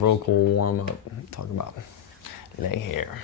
Vocal warm up. Talk about leg hair.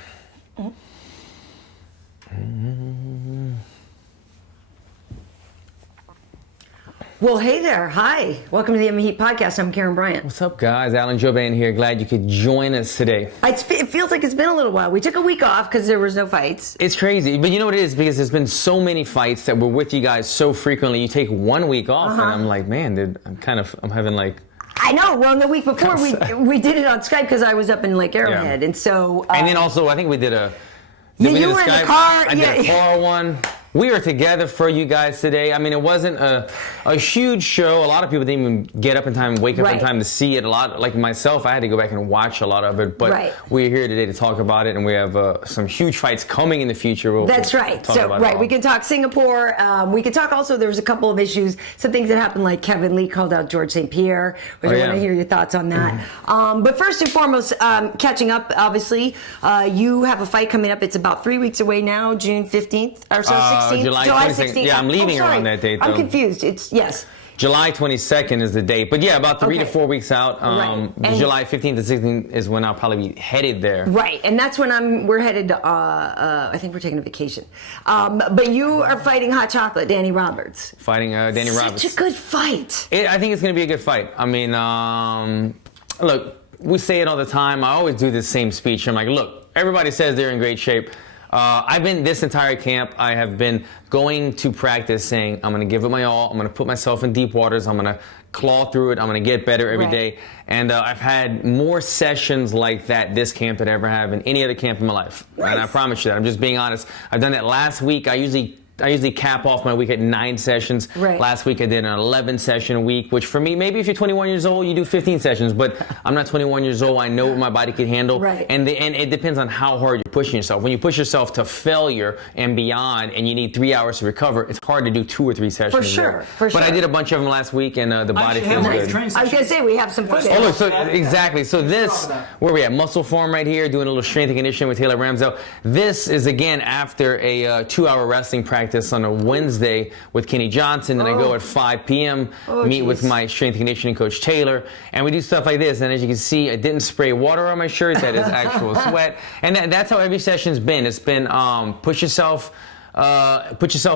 Well, hey there. Hi. Welcome to the MMA podcast. I'm Karyn Bryant. What's up, guys? Jouban here. Glad you could join us today. It feels like it's been a little while. We took a week off because there was no fights. It's crazy, but you know what it is? Because there's been so many fights that we're with you guys so frequently. You take 1 week off, and I'm like, man, dude, I'm having like. I know. Well, the week before we did it on Skype because I was up in Lake Arrowhead, and so. And then also, I think we did a. You were in the car. I did a car one. We are together for you guys today. I mean, it wasn't a huge show. A lot of people didn't even get up in time, wake up in time to see it. A lot, like myself, I had to go back and watch a lot of it. But we're here today to talk about it, and we have some huge fights coming in the future. That's right. So, we can talk Singapore. We can talk also, there was a couple of issues, some things that happened, like Kevin Lee called out George St-Pierre. I want to hear your thoughts on that. But first and foremost, catching up, obviously, you have a fight coming up. It's about 3 weeks away now, June 15th or so, 16th. July 16th. Yeah, I'm leaving around that date, though. I'm confused. Yes. July 22nd is the date. But yeah, about 3 to 4 weeks out. July 15th to 16th is when I'll probably be headed there. Right, and that's when we're headed, I think we're taking a vacation. But you are fighting Hot Chocolate, Danny Roberts. Fighting Danny Roberts. Such a good fight. I think it's going to be a good fight. I mean, look, we say it all the time. I always do this same speech. I'm like, look, everybody says they're in great shape. I've been this entire camp. I have been going to practice saying, I'm going to give it my all. I'm going to put myself in deep waters. I'm going to claw through it. I'm going to get better every day. And I've had more sessions like that this camp than I ever have in any other camp in my life. Nice. And I promise you that. I'm just being honest. I've done that last week. I usually cap off my week at 9 sessions. Right. Last week I did an 11 session week, which for me, maybe if you're 21 years old, you do 15 sessions, but I'm not 21 years old. I know what my body can handle. Right. And it depends on how hard you're pushing yourself. When you push yourself to failure and beyond, and you need 3 hours to recover, it's hard to do 2 or 3 sessions. For sure. But I did a bunch of them last week, and the body feels good. I was going to say, we have some footage. Oh, look, so exactly. So this, where we at? Muscle Form right here, doing a little strength and conditioning with Taylor Ramsell. This is, again, after a 2-hour wrestling practice on a Wednesday with Kenny Johnson, and I go at 5 p.m., meet with my strength and conditioning coach Taylor, and we do stuff like this. And as you can see, I didn't spray water on my shirt. That is actual sweat. And that's how every session's been. It's been put yourself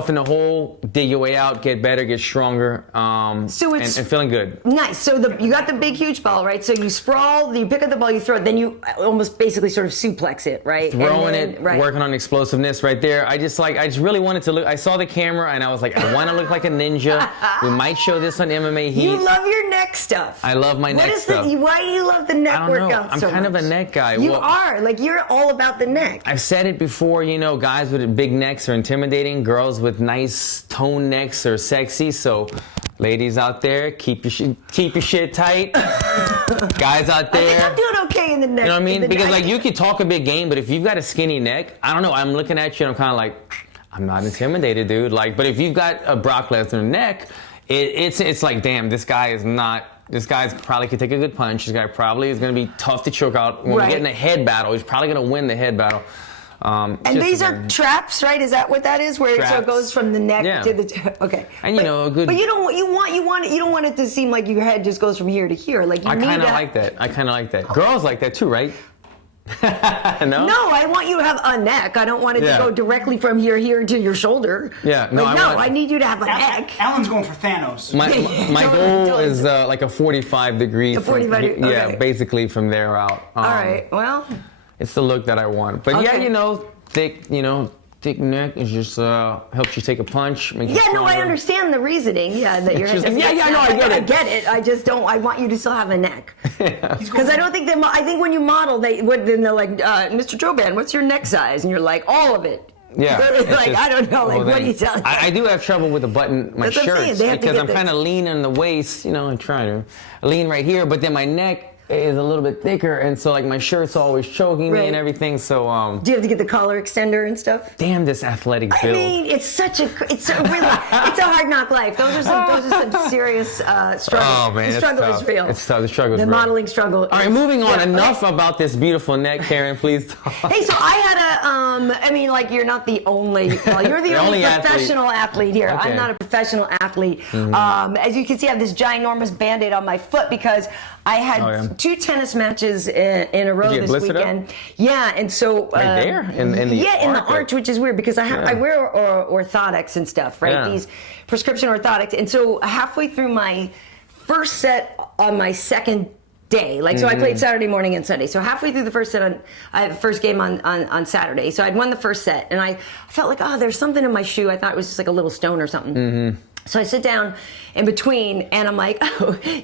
in the hole, dig your way out, get better, get stronger, and feeling good. Nice. So you got the big, huge ball, right? So you sprawl, you pick up the ball, you throw it, then you almost basically sort of suplex it, right? Throwing it, working on explosiveness right there. I just really wanted to look. I saw the camera and I was like, I want to look like a ninja. We might show this on MMA Heat. You love your neck stuff. I love my neck stuff. Why do you love the neck workouts so much? I'm kind of a neck guy. You are. Like, you're all about the neck. I've said it before, guys with big necks are intimidating. Girls with nice toned necks are sexy. So, ladies out there, keep your shit tight. Guys out there, I think I'm doing okay in the neck. You know what I mean? Because you could talk a big game, but if you've got a skinny neck, I don't know. I'm looking at you and I'm kind of like, I'm not intimidated, dude. Like, but if you've got a Brock Lesnar neck, it's like, damn, this guy probably could take a good punch. This guy probably is going to be tough to choke out. When we get in a head battle, he's probably going to win the head battle. And these are traps, right? Is that what that is? Where so it goes from the neck to the okay. And a good. But you don't want it to seem like your head just goes from here to here. Like I kind of like that. Girls like that too, right? No, I want you to have a neck. I don't want it to go directly from here to your shoulder. Yeah, I need you to have a neck. Alan's going for Thanos. My goal is like a 45 degree. A 45 degree. Yeah, basically from there out. All right. Well. It's the look that I want. But thick neck is just helps you take a punch. I understand the reasoning. Yeah, that you're. I get it. I get it. I just don't. I want you to still have a neck. Because I don't think I think when you model, they're like, Mr. Jouban, what's your neck size? And you're like, all of it. Yeah. I don't know. Like, what are you telling me? I do have trouble with the button my shirts because I'm kind of lean in the waist. I'm trying to lean right here, but then my neck is a little bit thicker, and so like my shirt's always choking me and everything. So do you have to get the collar extender and stuff? Damn this athletic build. I mean, it's a hard knock life. Those are some serious struggles. Oh man, the struggle is real. It's tough. The struggle is real. The modeling struggle. All right, moving on. Enough about this beautiful neck, Karyn. Please talk. Hey, so I had you're not the only. You're the only professional athlete here. Okay. I'm not a professional athlete. Mm-hmm. As you can see, I have this ginormous Band-Aid on my foot because I had 2 tennis matches in a row this weekend. Up? Yeah, and so right there in the arch, which is weird because I wear orthotics and stuff, right? These prescription orthotics, and so halfway through my first set on my second day, so I played Saturday morning and Sunday. So halfway through the first set first game on Saturday. So I'd won the first set, and I felt like, there's something in my shoe. I thought it was just like a little stone or something. So I sit down in between, and I'm like,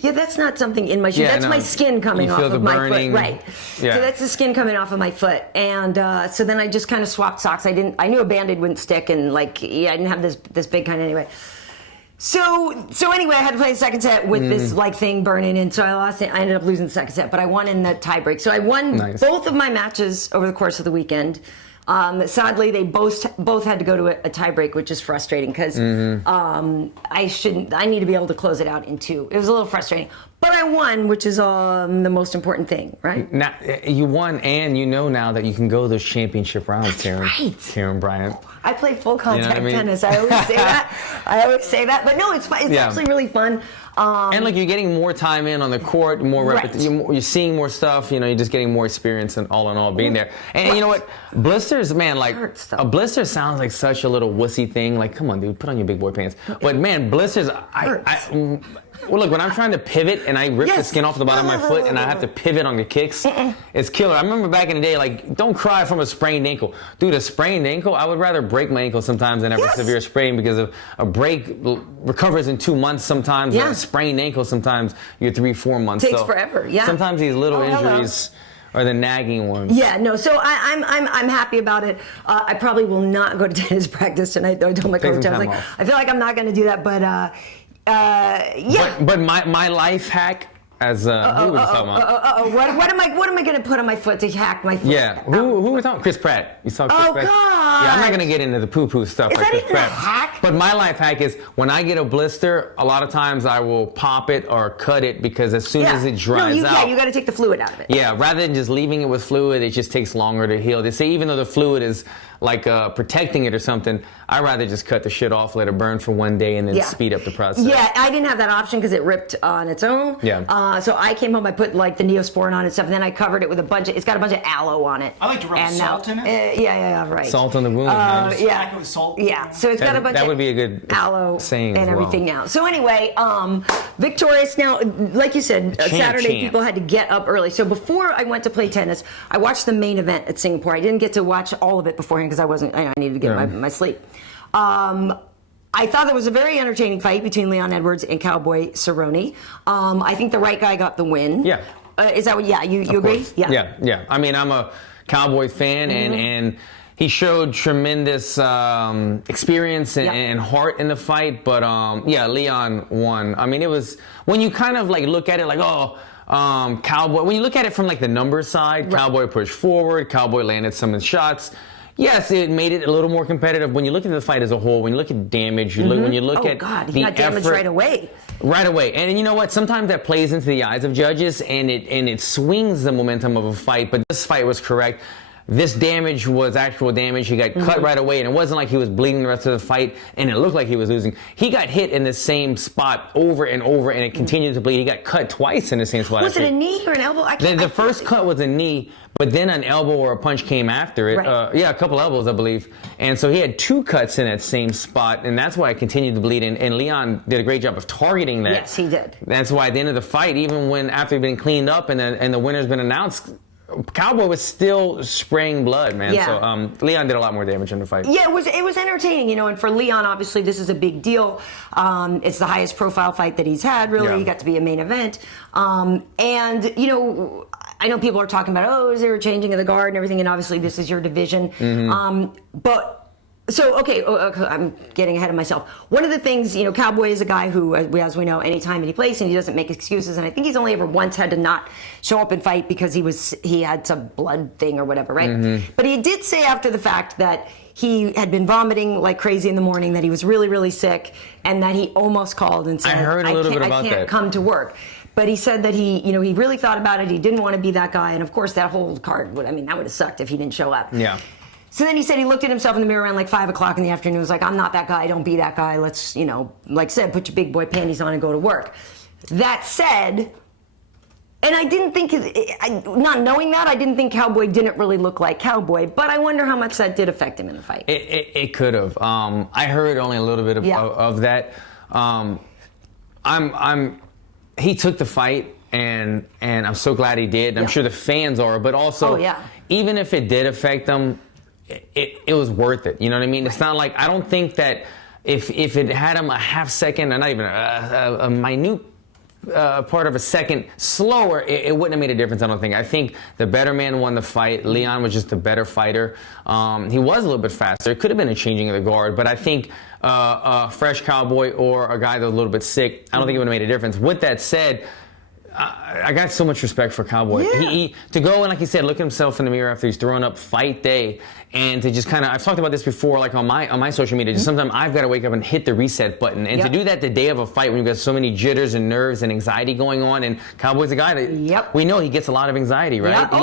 that's not something in my shoe. That's my skin coming off of my foot. Right. Yeah. So that's the skin coming off of my foot. And so then I just kind of swapped socks. I knew a Band-Aid wouldn't stick, and I didn't have this big kind anyway. So anyway, I had to play the second set with this thing burning, and so I lost it. I ended up losing the second set, but I won in the tiebreak. So I won both of my matches over the course of the weekend. Sadly, they both had to go to a tiebreak, which is frustrating because I need to be able to close it out in 2. It was a little frustrating, but I won, which is the most important thing, right? Now you won, and now that you can go those championship rounds, Karyn. Karyn Bryant. I play full contact tennis. I always say that. But no, it's fun. It's actually really fun. And you're getting more time in on the court, more repetition. You're seeing more stuff. You're just getting more experience, and all in all, being there. And you know what? Blisters, man, a blister sounds like such a little wussy thing. Come on, dude, put on your big boy pants. But man, blisters, well, look, when I'm trying to pivot and I rip the skin off the bottom of my foot and I have to pivot on the kicks, it's killer. I remember back in the day, don't cry from a sprained ankle. Dude, a sprained ankle, I would rather break my ankle sometimes than have a severe sprain, because of a break recovers in 2 months sometimes. A sprained ankle sometimes you're 3-4 months. Takes forever, Sometimes these little injuries are the nagging ones. Yeah, no. So I'm happy about it. I probably will not go to tennis practice tonight, though. I told my coach, I feel like I'm not going to do that, but But my life hack, as who was talking about? What am I going to put on my foot to hack my foot? Yeah, who was talking? Chris Pratt. You saw Chris Pratt? God! Yeah, I'm not going to get into the poo-poo stuff. Is like that Chris even Pratt. a hack? But my life hack is, when I get a blister, a lot of times I will pop it or cut it, because as soon as it dries out. Yeah, you got to take the fluid out of it. Yeah, rather than just leaving it with fluid, it just takes longer to heal. They say even though the fluid is protecting it or something, I'd rather just cut the shit off, let it burn for 1 day, and then speed up the process. Yeah, I didn't have that option because it ripped on its own. Yeah. So I came home, I put the Neosporin on and stuff, and then I covered it with it's got a bunch of aloe on it. I like to rub salt in it. Yeah, right. Salt on the wound. Yeah. With salt. Yeah, so it's got a bunch that of would be a good aloe saying and as well. everything now. So anyway, victorious. Now, like you said, Saturday people had to get up early. So before I went to play tennis, I watched the main event at Singapore. I didn't get to watch all of it beforehand because I needed to get my sleep. I thought there was a very entertaining fight between Leon Edwards and Cowboy Cerrone. I think the right guy got the win. Yeah. Is that what? Yeah, you agree? Yeah. I mean, I'm a Cowboy fan, and he showed tremendous experience and heart in the fight. But Leon won. I mean, it was, when you kind of look at it Cowboy. When you look at it from the numbers side, Cowboy pushed forward. Cowboy landed some of the shots. Yes, it made it a little more competitive. When you look at the fight as a whole, when you look at damage, when you look at he got damage right away. Right away. And you know what? Sometimes that plays into the eyes of judges, and it swings the momentum of a fight. But this fight was correct. This damage was actual damage. He got cut right away, and it wasn't like he was bleeding the rest of the fight, and it looked like he was losing. He got hit in the same spot over and over, and it continued to bleed. He got cut twice in the same spot. Was it a knee or an elbow? The first cut was a knee, but then an elbow or a punch came after it. A couple elbows, I believe. And so he had 2 cuts in that same spot, and that's why it continued to bleed. And Leon did a great job of targeting that. Yes, he did. That's why at the end of the fight, even after he'd been cleaned up and the winner's been announced, Cowboy was still spraying blood, man. Yeah. So Leon did a lot more damage in the fight. Yeah, it was entertaining, and for Leon, obviously, this is a big deal. It's the highest profile fight that he's had, really. Yeah. He got to be a main event. I know people are talking about, is there a changing of the guard and everything, and obviously this is your division. I'm getting ahead of myself. One of the things, Cowboy is a guy who, as we know, anytime he plays, and he doesn't make excuses. And I think he's only ever once had to not show up and fight because he had some blood thing or whatever, right? But he did say after the fact that he had been vomiting like crazy in the morning, that he was really, really sick, and that he almost called and said, I heard a little bit about that. I can't come to work. But he said that he really thought about it. He didn't want to be that guy. And of course, that whole card that would have sucked if he didn't show up. Yeah. So then he said he looked at himself in the mirror around 5 o'clock in the afternoon. Was like, I'm not that guy. Don't be that guy. Let's, like I said, put your big boy panties on and go to work. That said, And I didn't think, not knowing that, I didn't think Cowboy didn't really look like Cowboy. But I wonder how much that did affect him in the fight. It could have. I heard only a little bit of that. He took the fight, and I'm so glad he did. I'm sure the fans are, but also, even if it did affect them, it was worth it. You know what I mean? Right. It's not like, I don't think that if it had him a half second, or not even a minute part of a second slower, it wouldn't have made a difference, I don't think. I think the better man won the fight. Leon was just a better fighter. He was a little bit faster. It could have been a changing of the guard, but I think a fresh Cowboy or a guy that was a little bit sick, I don't think it would have made a difference. With that said, I got so much respect for Cowboy. He to go and, like you said, look at himself in the mirror after he's thrown up fight day, and to just kind of, I've talked about this before, like on my social media, just sometimes I've got to wake up and hit the reset button, and to do that the day of a fight when you've got so many jitters and nerves and anxiety going on, and Cowboy's a guy that we know he gets a lot of anxiety, right?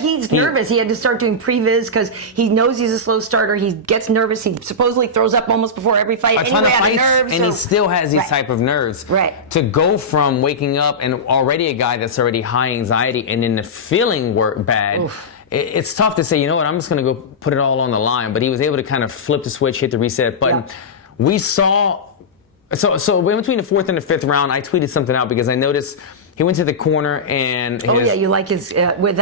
He's nervous. He had to start doing previs because he knows he's a slow starter. He gets nervous. He supposedly throws up almost before every fight. A ton of fights, and he still has these type of nerves. Right. To go from waking up and already a guy that's already high anxiety and then the feeling bad. It's tough to say, you know what, I'm just going to go put it all on the line. But he was able to kind of flip the switch, hit the reset button. We saw, so in between the fourth and the fifth round, I tweeted something out because I noticed he went to the corner and you like his with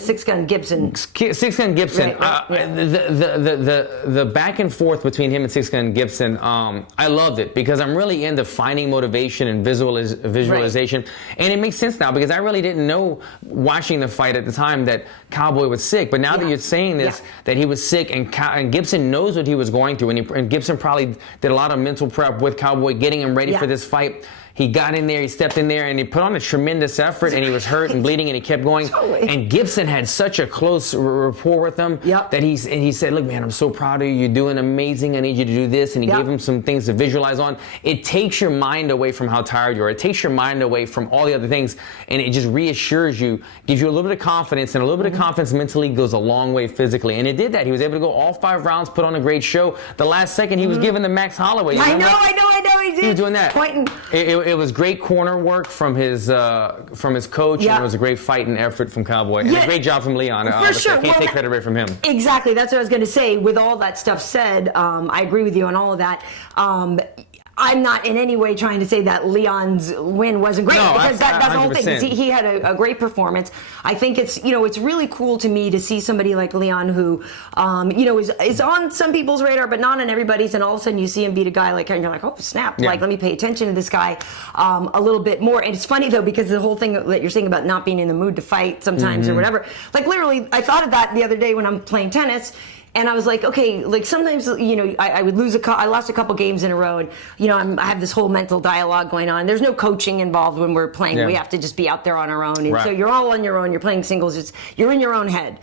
Six Gun Gibson. Six Gun Gibson. Right. The back and forth between him and Six Gun Gibson, I loved it because I'm really into finding motivation and visualization, and it makes sense now because I really didn't know watching the fight at the time that Cowboy was sick. But now that you're saying this, that he was sick, and Gibson knows what he was going through, and Gibson probably did a lot of mental prep with Cowboy, getting him ready for this fight. He got in there, he stepped in there, and he put on a tremendous effort, and he was hurt and bleeding, and he kept going. And Gibson had such a close rapport with him that he said, look, man, I'm so proud of you. You're doing amazing. I need you to do this. And he gave him some things to visualize on. It takes your mind away from how tired you are. It takes your mind away from all the other things, and it just reassures you, gives you a little bit of confidence, and a little bit of confidence mentally goes a long way physically. And it did that. He was able to go all 5 rounds, put on a great show. The last second, he was giving the Max Holloway. I know, he did. He was doing that. Pointing. It was great corner work from his coach, and it was a great fight and effort from Cowboy, and a great job from Leon. For sure. I can't take credit away from him. Exactly. That's what I was going to say. With all that stuff said, I agree with you on all of that. I'm not in any way trying to say that Leon's win wasn't great, because that's the whole thing. He had a great performance. I think it's really cool to me to see somebody like Leon who is on some people's radar but not on everybody's, and all of a sudden you see him beat a guy like Karyn, and you're like, oh snap, like let me pay attention to this guy a little bit more. And it's funny though, because the whole thing that you're saying about not being in the mood to fight sometimes or whatever, like literally I thought of that the other day when I'm playing tennis. And I was like, okay, like sometimes, I would lose I lost a couple games in a row, and I have this whole mental dialogue going on. There's no coaching involved when we're playing. We have to just be out there on our own. And so you're all on your own. You're playing singles. You're in your own head.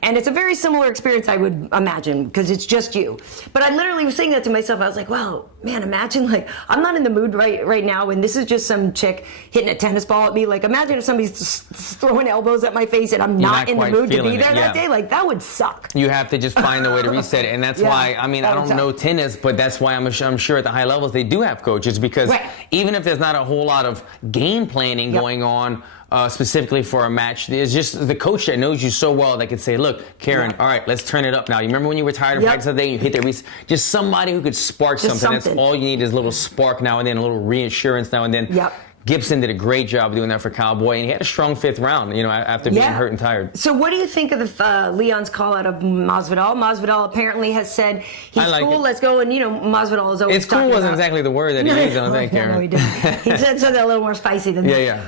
And it's a very similar experience, I would imagine, because it's just you. But I literally was saying that to myself. I was like, wow, man, imagine, like, I'm not in the mood right now, and this is just some chick hitting a tennis ball at me. Like, imagine if somebody's throwing elbows at my face and I'm not in the mood to be there that day. Like, that would suck. You have to just find a way to reset it. And that's why, I don't know tennis, but that's why I'm sure at the high levels they do have coaches, because even if there's not a whole lot of game planning going on, specifically for a match, there's just the coach that knows you so well that can say, look, Karyn, all right, let's turn it up now. You remember when you were tired of practice the day and you hit the just somebody who could spark something. That's all you need, is a little spark now and then, a little reassurance now and then. Gibson did a great job doing that for Cowboy, and he had a strong 5th round, after being hurt and tired. So what do you think of the Leon's call out of Masvidal? Masvidal apparently has said he's cool, let's go, and Masvidal is always it's cool wasn't exactly the word that he used, I don't think, Karyn. No, he didn't. He said something a little more spicy than that.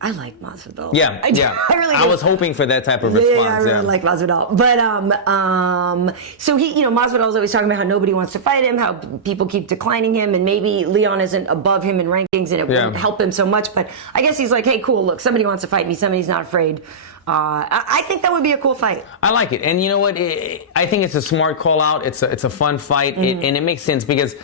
I like Masvidal. I really I was hoping for that type of response. I really like Masvidal. But so he, Masvidal's always talking about how nobody wants to fight him, how people keep declining him, and maybe Leon isn't above him in rankings, and it wouldn't help him so much. But I guess he's like, hey, cool, look, somebody wants to fight me, somebody's not afraid. I think that would be a cool fight. I like it. And you know what? I think it's a smart call out. It's a fun fight, and it makes sense, because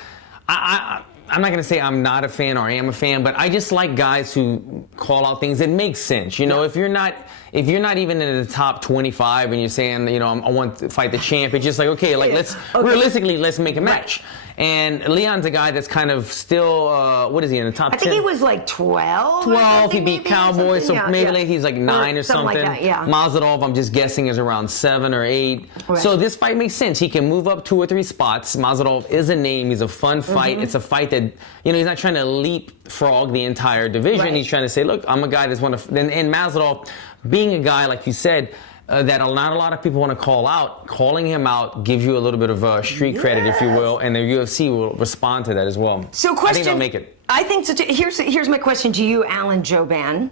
I'm not going to say I'm not a fan or I am a fan, but I just like guys who call out things that make sense. If you're not even in the top 25 and you're saying, I want to fight the champ, it's just like, okay, like realistically, let's make a match. And Leon's a guy that's kind of still, what is he, in the top 10? I think he was like 12. 12, he beat Cowboy, so maybe he's like 9 or something. Like that, yeah. Mazadov, I'm just guessing, is around 7 or 8. Right. So this fight makes sense. He can move up 2 or 3 spots. Mazadov is a name. He's a fun fight. It's a fight that, he's not trying to leapfrog the entire division. Right. He's trying to say, look, I'm a guy that's one of, and Mazadov, being a guy, like you said, that not a lot of people want to call out, calling him out gives you a little bit of street credit, if you will, and the UFC will respond to that as well. So question, I think they'll make it. I think so too. Here's my question to you, Alan Jouban.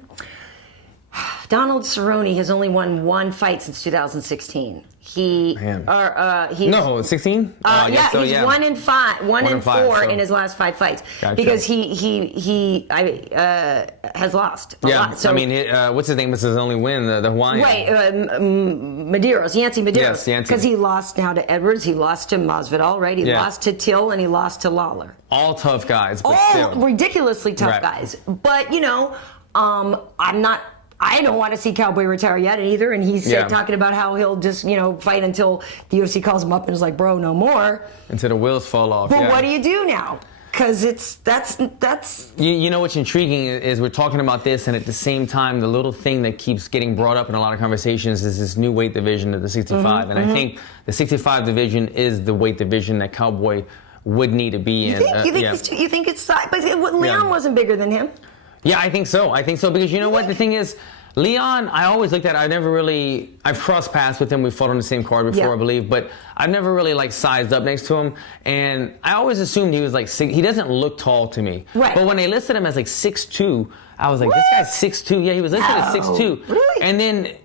Donald Cerrone has only won 1 fight since 2016. He 16? Yeah, so, he's 1 and 5, 1 and 4 in his last 5 fights. Gotcha. Because he has lost a lot. So, I mean, what's his name? This is his only win, the Hawaiian. Wait, Yancey Medeiros. Yes, Yancey. Because he lost now to Edwards, he lost to Masvidal, right? He lost to Till, and he lost to Lawler. All tough guys, but all still. ridiculously tough guys. But I don't want to see Cowboy retire yet either, and he's talking about how he'll just, fight until the UFC calls him up and is like, bro, no more. Until the wheels fall off. But what do you do now? Because that's. You know what's intriguing is we're talking about this, and at the same time, the little thing that keeps getting brought up in a lot of conversations is this new weight division of the 65, and I think the 65 division is the weight division that Cowboy would need to be in. You think it's size? But Leon wasn't bigger than him. Yeah, I think so. Because you know what? The thing is, Leon, I always looked at, I've crossed paths with him. We fought on the same card before, I believe, but I've never really sized up next to him. And I always assumed he was he doesn't look tall to me. Right. But when they listed him as 6'2", I was like, this guy's 6'2". Yeah, he was listed as 6'2". Really? And then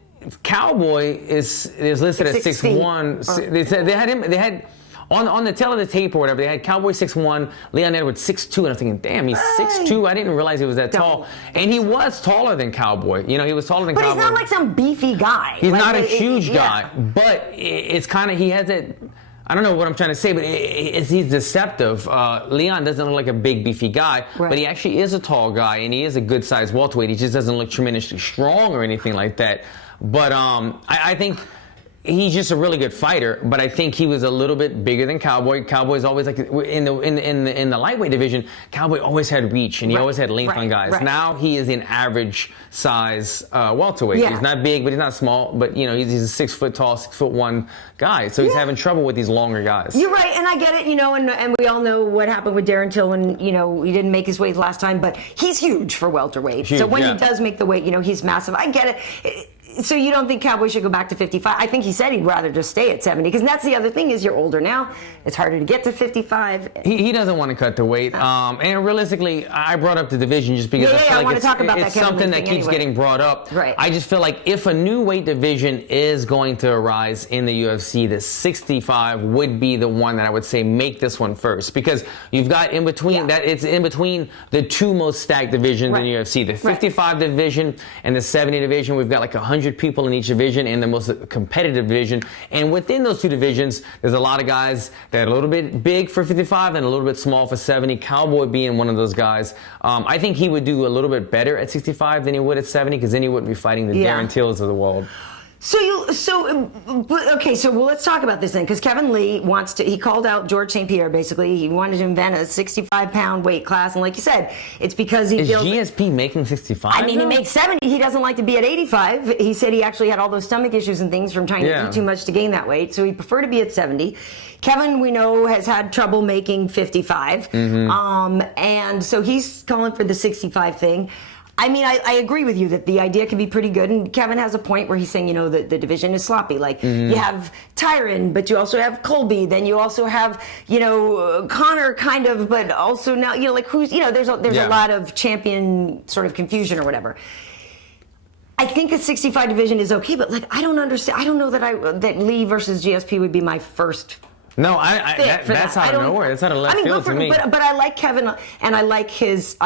Cowboy is listed as 6'1". They had on the tail of the tape or whatever, they had Cowboy 6'1", Leon Edwards 6'2", and I was thinking, damn, he's 6'2". I didn't realize he was that tall. And he was taller than Cowboy. He was taller than Cowboy. But he's not like some beefy guy. He's not a huge guy, but it's kind of, he has it. I don't know what I'm trying to say, but he's deceptive. Leon doesn't look like a big, beefy guy, but he actually is a tall guy, and he is a good-sized welterweight. He just doesn't look tremendously strong or anything like that. But I think he's just a really good fighter, but I think he was a little bit bigger than Cowboy. Cowboy's always in the lightweight division. Cowboy always had reach and he always had length on guys. Now he is an average size welterweight. He's not big, but he's not small. But he's a 6 foot tall, 6'1" guy. So he's having trouble with these longer guys. You're right, and I get it. And we all know what happened with Darren Till when he didn't make his weight last time. But he's huge for welterweight. So when he does make the weight, he's massive. I get it. So you don't think Cowboy should go back to 55? I think he said he'd rather just stay at 70, because that's the other thing is you're older now. It's harder to get to 55. He doesn't want to cut the weight. And realistically, I brought up the division just because I feel like it's something that keeps getting brought up. Right. I just feel like if a new weight division is going to arise in the UFC, the 65 would be the one that I would say make this one first, because you've got in between it's in between the 2 most stacked divisions in the UFC, the 55 division and the 70 division. We've got like 100 people in each division in the most competitive division, and within those 2 divisions there's a lot of guys that are a little bit big for 55 and a little bit small for 70. Cowboy being one of those guys. I think he would do a little bit better at 65 than he would at 70, because then he wouldn't be fighting the Darren Tills of the world. So let's talk about this then, because Kevin Lee he called out George St-Pierre, basically. He wanted to invent a 65-pound weight class, and like you said, it's because he feels... Is GSP making 65? I mean, he makes 70. He doesn't like to be at 85. He said he actually had all those stomach issues and things from trying to eat too much to gain that weight, so he preferred to be at 70. Kevin, we know, has had trouble making 55, and so he's calling for the 65 thing. I mean, I agree with you that the idea can be pretty good, and Kevin has a point where he's saying, the division is sloppy. Like, you have Tyron, but you also have Colby, then you also have, Connor kind of, but also now, who's, there's a lot of champion sort of confusion or whatever. I think a 65 division is okay, but I don't understand. I don't know that Lee versus GSP would be my first. No, that's out of nowhere. That's out of left field to me. But I like Kevin, and I like his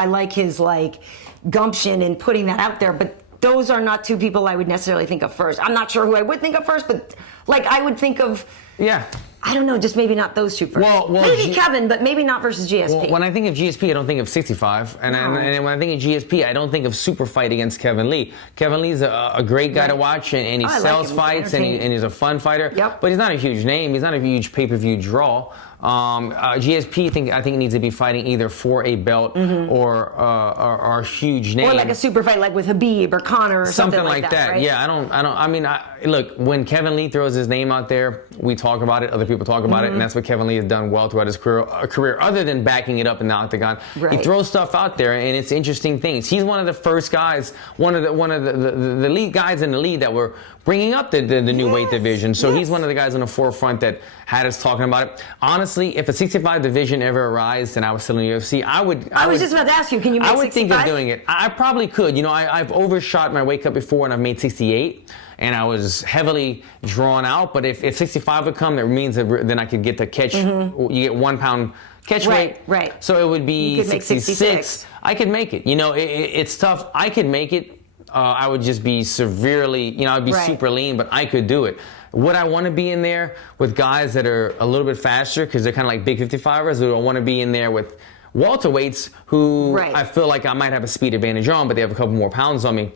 gumption in putting that out there. But those are not 2 people I would necessarily think of first. I'm not sure who I would think of first, but I would think of. Yeah. I don't know, just maybe not those 2 first. Well, maybe Kevin, but maybe not versus GSP. Well, when I think of GSP, I don't think of 65. And when I think of GSP, I don't think of super fight against Kevin Lee. Kevin Lee's a great guy to watch, and he sells fights, and he's a fun fighter. Yep. But he's not a huge name. He's not a huge pay-per-view draw. GSP, I think needs to be fighting either for a belt or a huge name, or like a super fight, like with Khabib or Conor or something like that. Right? Yeah, I mean, look, when Kevin Lee throws his name out there, we talk about it. Other people talk about it, and that's what Kevin Lee has done well throughout his career. Other than backing it up in the octagon, he throws stuff out there, and it's interesting things. He's one of the first guys, one of the lead guys in the league that were bringing up the new weight division. So he's one of the guys on the forefront that had us talking about it. Honestly, if a 65 division ever arose and I was still in the UFC, I would just about to ask you, can you make 65? I would think of doing it. I probably could. You know, I've overshot my weight cut before, and I've made 68. And I was heavily drawn out. But if 65 would come, that means that then I could get the catch. You get 1 pound catch weight. Right. So it would be 66. I could make it. You know, it's tough. I could make it. I would just be severely, you know, I'd be super lean, but I could do it. Would I want to be in there with guys that are a little bit faster because they're kind of like big 55ers? Or do I want to be in there with welterweights who I feel like I might have a speed advantage on, but they have a couple more pounds on me?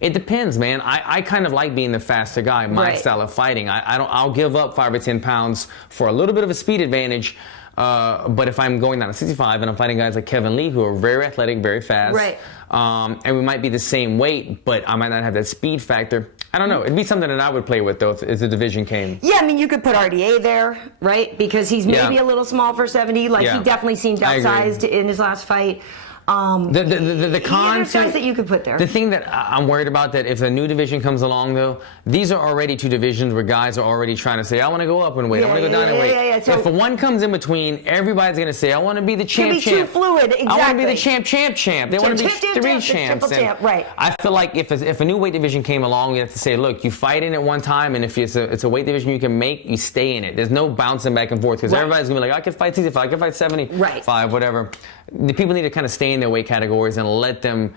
It depends, man. I kind of like being the faster guy, my style of fighting. I'll give up 5 or 10 pounds for a little bit of a speed advantage. But if I'm going down to 65 and I'm fighting guys like Kevin Lee who are very athletic, very fast, and we might be the same weight, but I might not have that speed factor. I don't know. It'd be something that I would play with, though, if the division came. Yeah, I mean, you could put RDA there, right? Because he's maybe a little small for 70. Like, he definitely seemed outsized in his last fight. The guys that you could put there. The thing that I'm worried about, that if a new division comes along, though, these are already two divisions where guys are already trying to say, I want to go up in weight, I want to go down in weight. So if one comes in between, everybody's going to say, I want to be the champ. It's going to be too fluid, exactly. I want to be the champ. They want to be three champs. Right. I feel like if a new weight division came along, you have to say, look, you fight in it one time, and if it's a weight division you can make, you stay in it. There's no bouncing back and forth, because everybody's going to be like, I could fight 65, I could fight 75, whatever. The people need to kind of stay in their weight categories and let them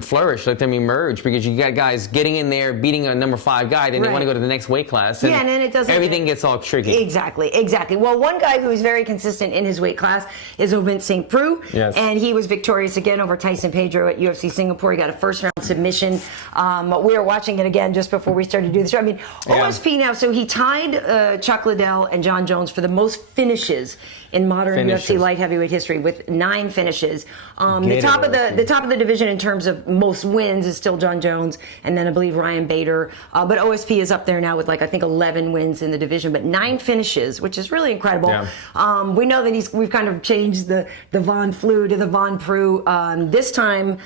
flourish, let them emerge, because you got guys getting in there, beating a number 5 guy, then they want to go to the next weight class, and then it doesn't. Everything gets all tricky. Exactly. Well, one guy who is very consistent in his weight class is Ovince St. Preux, and he was victorious again over Tyson Pedro at UFC Singapore. He got a first round submission. We were watching it again just before we started to do this show. I mean, OSP now, so he tied Chuck Liddell and John Jones for the most finishes in modern UFC light heavyweight history, with 9 finishes. The top of the division in terms of most wins is still John Jones, and then I believe Ryan Bader. But OSP is up there now with, like, I think 11 wins in the division, but 9 finishes, which is really incredible. Yeah. We know that we've kind of changed the Von Flue to the Von Preux. This time,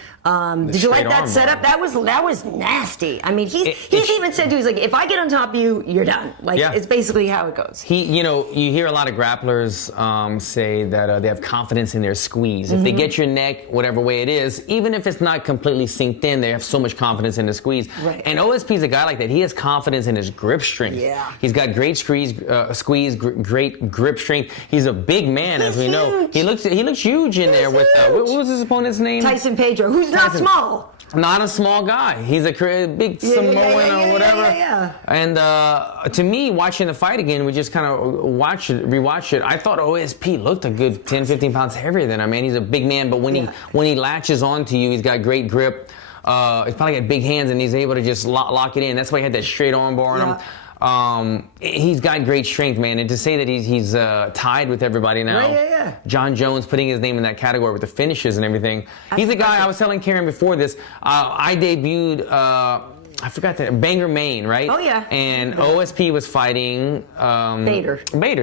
did you like that setup? That was nasty. I mean, he's even said, he's like, if I get on top of you, you're done. Like, it's basically how it goes. You hear a lot of grapplers say that they have confidence in their squeeze. If they get your neck, whatever way it is, even if it's not completely synced in, they have so much confidence in the squeeze. Right. And OSP is a guy like that. He has confidence in his grip strength. Yeah. He's got great squeeze, great grip strength. He's a big man, as we know. He looks huge in there with what was his opponent's name? Tyson Pedro, who's not small. Not a small guy. He's a big Samoan or whatever. And to me, watching the fight again, we just kind of rewatch it. I thought OSP looked a good 10, 15 pounds heavier than him. Man, he's a big man, but when he latches onto you, he's got great grip. He's probably got big hands, and he's able to just lock it in. That's why he had that straight arm bar on him. He's got great strength, man, and to say that he's tied with everybody now. John Jones putting his name in that category with the finishes and everything. He's a guy. I was telling Karyn before this. I debuted. I forgot that Bangor, Maine, right? Oh yeah. And OSP was fighting Bader.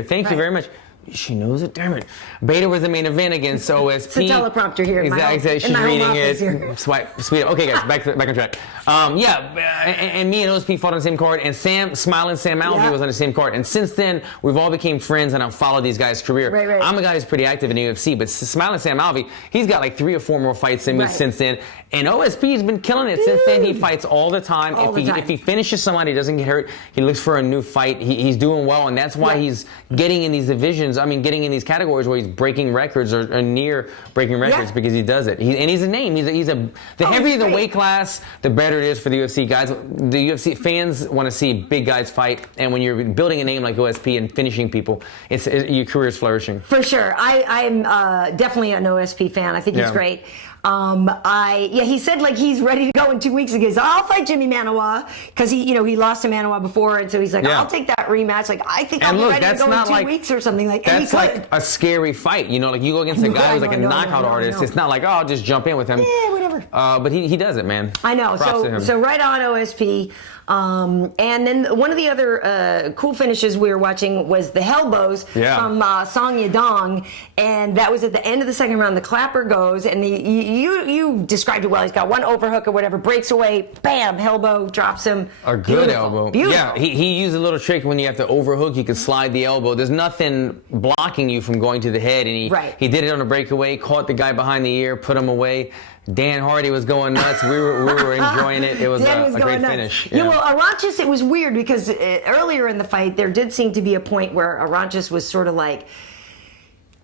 Thank you very much. She knows it, damn it. Bader was the main event against OSP. It's a teleprompter here. Exactly. She's reading it. Sweet. Okay, guys, back on track. And me and OSP fought on the same card, and Smiling Sam Alvey was on the same card. And since then, we've all became friends, and I've followed these guys' career. Right. I'm a guy who's pretty active in the UFC, but Smiling Sam Alvey, he's got like 3 or 4 more fights than me since then. And OSP's been killing it since then. He fights all the time. If he finishes somebody, he doesn't get hurt, he looks for a new fight. He's doing well, and that's why he's getting in these divisions. I mean, getting in these categories where he's breaking records or near breaking records because he does it. He's a name. The heavier the weight class, the better it is for the UFC guys. The UFC fans want to see big guys fight, and when you're building a name like OSP and finishing people, your career is flourishing. For sure. I'm definitely an OSP fan. I think he's great. He said like he's ready to go in 2 weeks. He goes, I'll fight Jimmy Manawa because he lost to Manawa before, and so he's like, I'll take that rematch. Like I think I'll be ready to go in 2 weeks or something. Like that's like a scary fight. Like you go against a guy who's like a knockout artist. It's not like I'll just jump in with him. Yeah, whatever. But he does it, man. I know. Props to him. So right on OSP. And then one of the other cool finishes we were watching was the Hellbows from Song YaDong, and that was at the end of the second round. The clapper goes, and you described it well. He's got one overhook or whatever, breaks away, bam, elbow, drops him. A good elbow. Beautiful. Yeah, he used a little trick when you have to overhook. You can slide the elbow. There's nothing blocking you from going to the head, and he did it on a breakaway, caught the guy behind the ear, put him away. Dan Hardy was going nuts. We were enjoying it. It was a great finish. Yeah, well, Arantes, it was weird because earlier in the fight, there did seem to be a point where Arantes was sort of like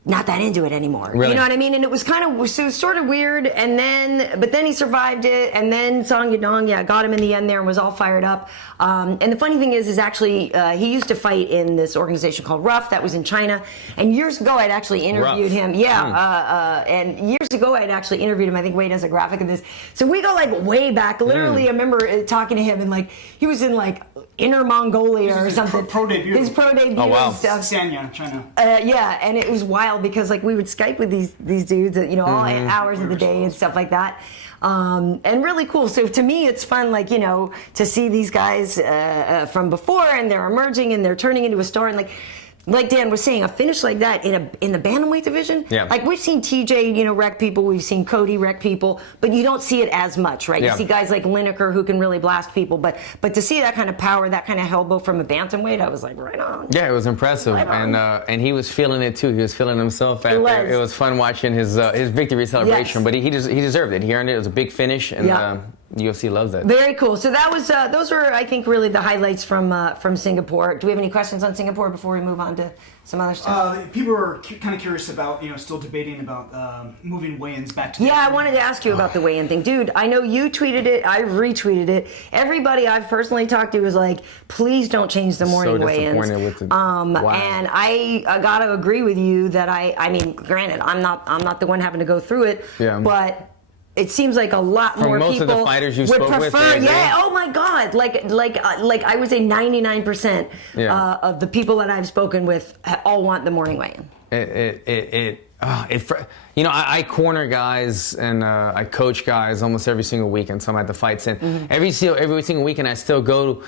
not that into it anymore. Really? You know what I mean? And it was sort of weird. But then he survived it. And then Song YaDong, got him in the end there and was all fired up. And the funny thing is actually he used to fight in this organization called Rough that was in China. And years ago, I'd actually interviewed him. Yeah. And years ago, I'd actually interviewed him. I think Wade has a graphic of this. So we go like way back. Literally, I remember talking to him and like he was in like Inner Mongolia or something. Pro debut. His pro debut and stuff. Sanya, China. And it was wild because like we would Skype with these dudes at all hours of the day and stuff like that. And really cool. So to me, it's fun, like, to see these guys from before, and they're emerging and they're turning into a star. And like Dan was saying, a finish like that in the bantamweight division, like we've seen TJ, wreck people, we've seen Cody wreck people, but you don't see it as much, right? You see guys like Lineker who can really blast people, but to see that kind of power, that kind of elbow from a bantamweight, I was like, right on. Yeah, it was impressive, and he was feeling it too. He was feeling himself out there. It was fun watching his victory celebration, but he deserved it. He earned it. It was a big finish, and UFC loves that. Very cool. So that was those were, I think, really the highlights from Singapore. Do we have any questions on Singapore before we move on to some other stuff? People are kind of curious about, still debating about moving weigh-ins back to. I wanted to ask you about the weigh-in thing, dude. I know you tweeted it. I retweeted it. Everybody I've personally talked to was like, please don't change the morning weigh-ins. And I gotta agree with you that I mean, granted, I'm not the one having to go through it, but it seems like a lot more most people of the fighters you would spoke prefer. with, Oh my God! Like I would say 99% of the people that I've spoken with all want the morning weigh-in. I corner guys and I coach guys almost every single weekend. So I'm at the fights, and every single weekend I still go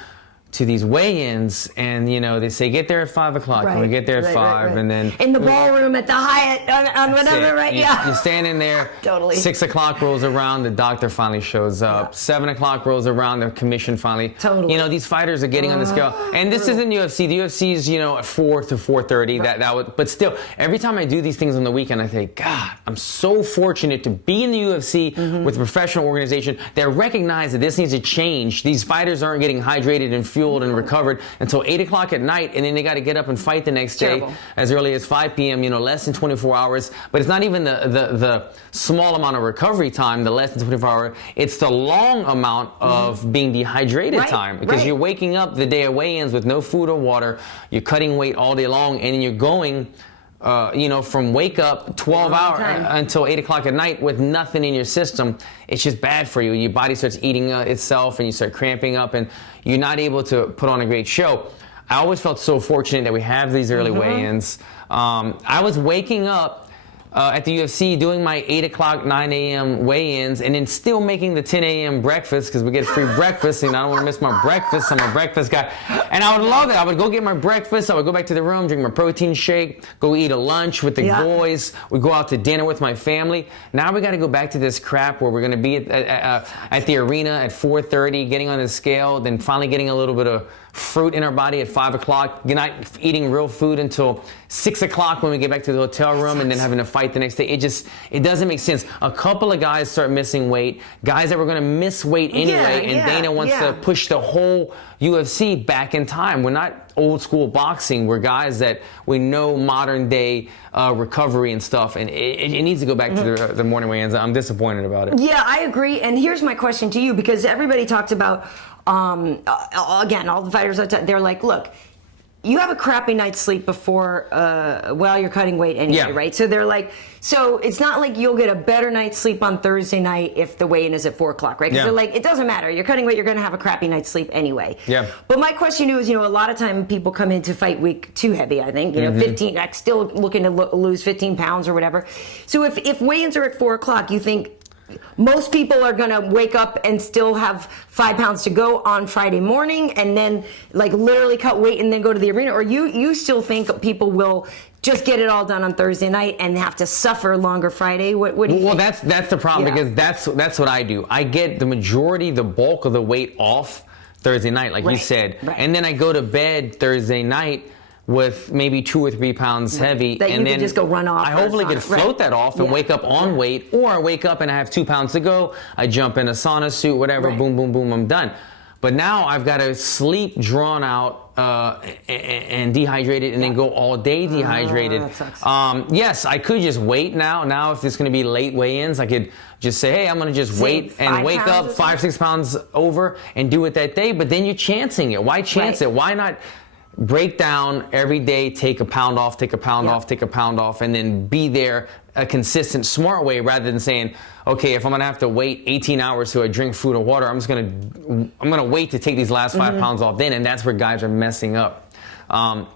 to these weigh-ins, and they say get there at 5 o'clock, and we get there at 5, and then in the ballroom at the Hyatt on whatever, right? You're standing there. Totally. 6 o'clock rolls around, the doctor finally shows up. 7 o'clock rolls around, the commission finally. Totally. These fighters are getting on the scale, and this isn't UFC. The UFC is at 4 to 4:30. That would, but still, every time I do these things on the weekend, I think, God, I'm so fortunate to be in the UFC with a professional organization that recognize that this needs to change. These fighters aren't getting hydrated and fueled and recovered until 8 o'clock at night, and then they got to get up and fight the next day as early as 5 p.m. Less than 24 hours. But it's not even the small amount of recovery time, the less than 24 hours. It's the long amount of being dehydrated time, because you're waking up the day of weigh-ins with no food or water. You're cutting weight all day long, and you're going from wake up 12 hours until 8 o'clock at night with nothing in your system. It's just bad for you. Your body starts eating itself, and you start cramping up, and you're not able to put on a great show. I always felt so fortunate that we have these early weigh-ins. I was waking up at the UFC doing my 8 o'clock, 9 a.m. weigh-ins, and then still making the 10 a.m. breakfast, because we get free breakfast, and I don't want to miss my breakfast. I'm a breakfast guy. And I would love it. I would go get my breakfast. I would go back to the room, drink my protein shake, go eat a lunch with the boys. We go out to dinner with my family. Now we got to go back to this crap where we're going to be at the arena at 4:30, getting on the scale, then finally getting a little bit of fruit in our body at 5 o'clock. You're not eating real food until 6 o'clock when we get back to the hotel room, and then having to fight the next day. It doesn't make sense. A couple of guys start missing weight, guys that were going to miss weight anyway, and Dana wants to push the whole UFC back in time. We're not old school boxing. We're guys that we know modern day recovery and stuff, and it needs to go back to the morning weigh-ins. I'm disappointed about it. Yeah, I agree. And here's my question to you, because everybody talks about again, all the fighters, they're like, look, you have a crappy night's sleep before, while you're cutting weight anyway, right? So they're like, so it's not like you'll get a better night's sleep on Thursday night if the weigh-in is at 4 o'clock, right? Because they're like, it doesn't matter. You're cutting weight, you're going to have a crappy night's sleep anyway. Yeah. But my question to you is, a lot of time people come into fight week too heavy, I think, 15, like still looking to lose 15 pounds or whatever. So if weigh-ins are at 4 o'clock, you think most people are going to wake up and still have 5 pounds to go on Friday morning and then like literally cut weight and then go to the arena? Or you still think people will just get it all done on Thursday night and have to suffer longer Friday? What do you think? Well, that's the problem because that's what I do. I get the bulk of the weight off Thursday night, like you said. Right. And then I go to bed Thursday night with maybe 2 or 3 pounds heavy, that and you then just go run off. I hopefully could float that off and wake up on weight, or I wake up and I have 2 pounds to go. I jump in a sauna suit, whatever, boom, boom, boom, I'm done. But now I've got to sleep drawn out and dehydrated, and then go all day dehydrated. That sucks. Yes, I could just wait now. Now, if it's going to be late weigh-ins, I could just say, hey, I'm going to just wait and wake up 5-6 pounds over and do it that day. But then you're chancing it. Why chance it? Why not break down every day, take a pound off, take a pound off, take a pound off, and then be there a consistent, smart way, rather than saying, okay, if I'm gonna have to wait 18 hours to drink food or water, I'm gonna wait to take these last 5 pounds off then, and that's where guys are messing up. I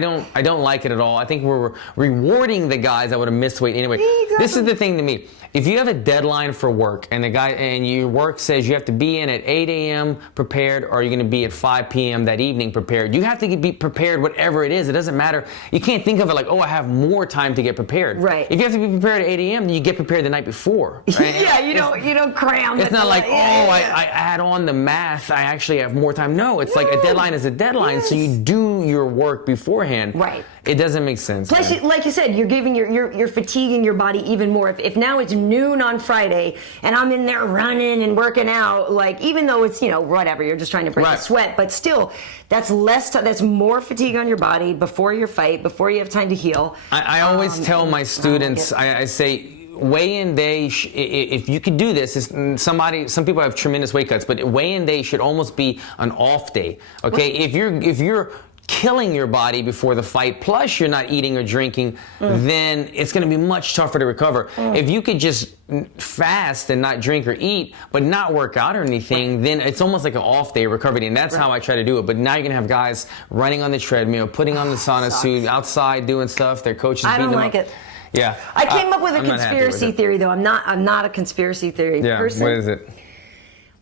don't like it at all. I think we're rewarding the guys that would have missed weight anyway. Exactly. This is the thing to me. If you have a deadline for work and your work says you have to be in at 8 a.m. prepared, or you're going to be at 5 p.m. that evening prepared, you have to be prepared whatever it is. It doesn't matter. You can't think of it like, oh, I have more time to get prepared. Right. If you have to be prepared at 8 a.m., then you get prepared the night before. Right? you don't cram. It's not like, I add on the math, I actually have more time. No, it's like a deadline is a deadline, so you do your work beforehand. Right. It doesn't make sense. Plus, like you said, you're giving you're fatiguing your body even more. If now it's noon on Friday and I'm in there running and working out, like even though it's whatever, you're just trying to break the sweat, but still, that's that's more fatigue on your body before your fight, before you have time to heal. I always tell my students, I say, weigh-in day, if you could do this, some people have tremendous weight cuts, but weigh-in day should almost be an off day. Okay, if you're killing your body before the fight, plus you're not eating or drinking, then it's going to be much tougher to recover. If you could just fast and not drink or eat, but not work out or anything, then it's almost like an off day recovery, and that's how I try to do it. But now you're going to have guys running on the treadmill, putting on the sauna suit, outside doing stuff, their coaches beating them up. I don't like it. Yeah. I came up with a conspiracy theory, though. I'm not a conspiracy theory person. What is it?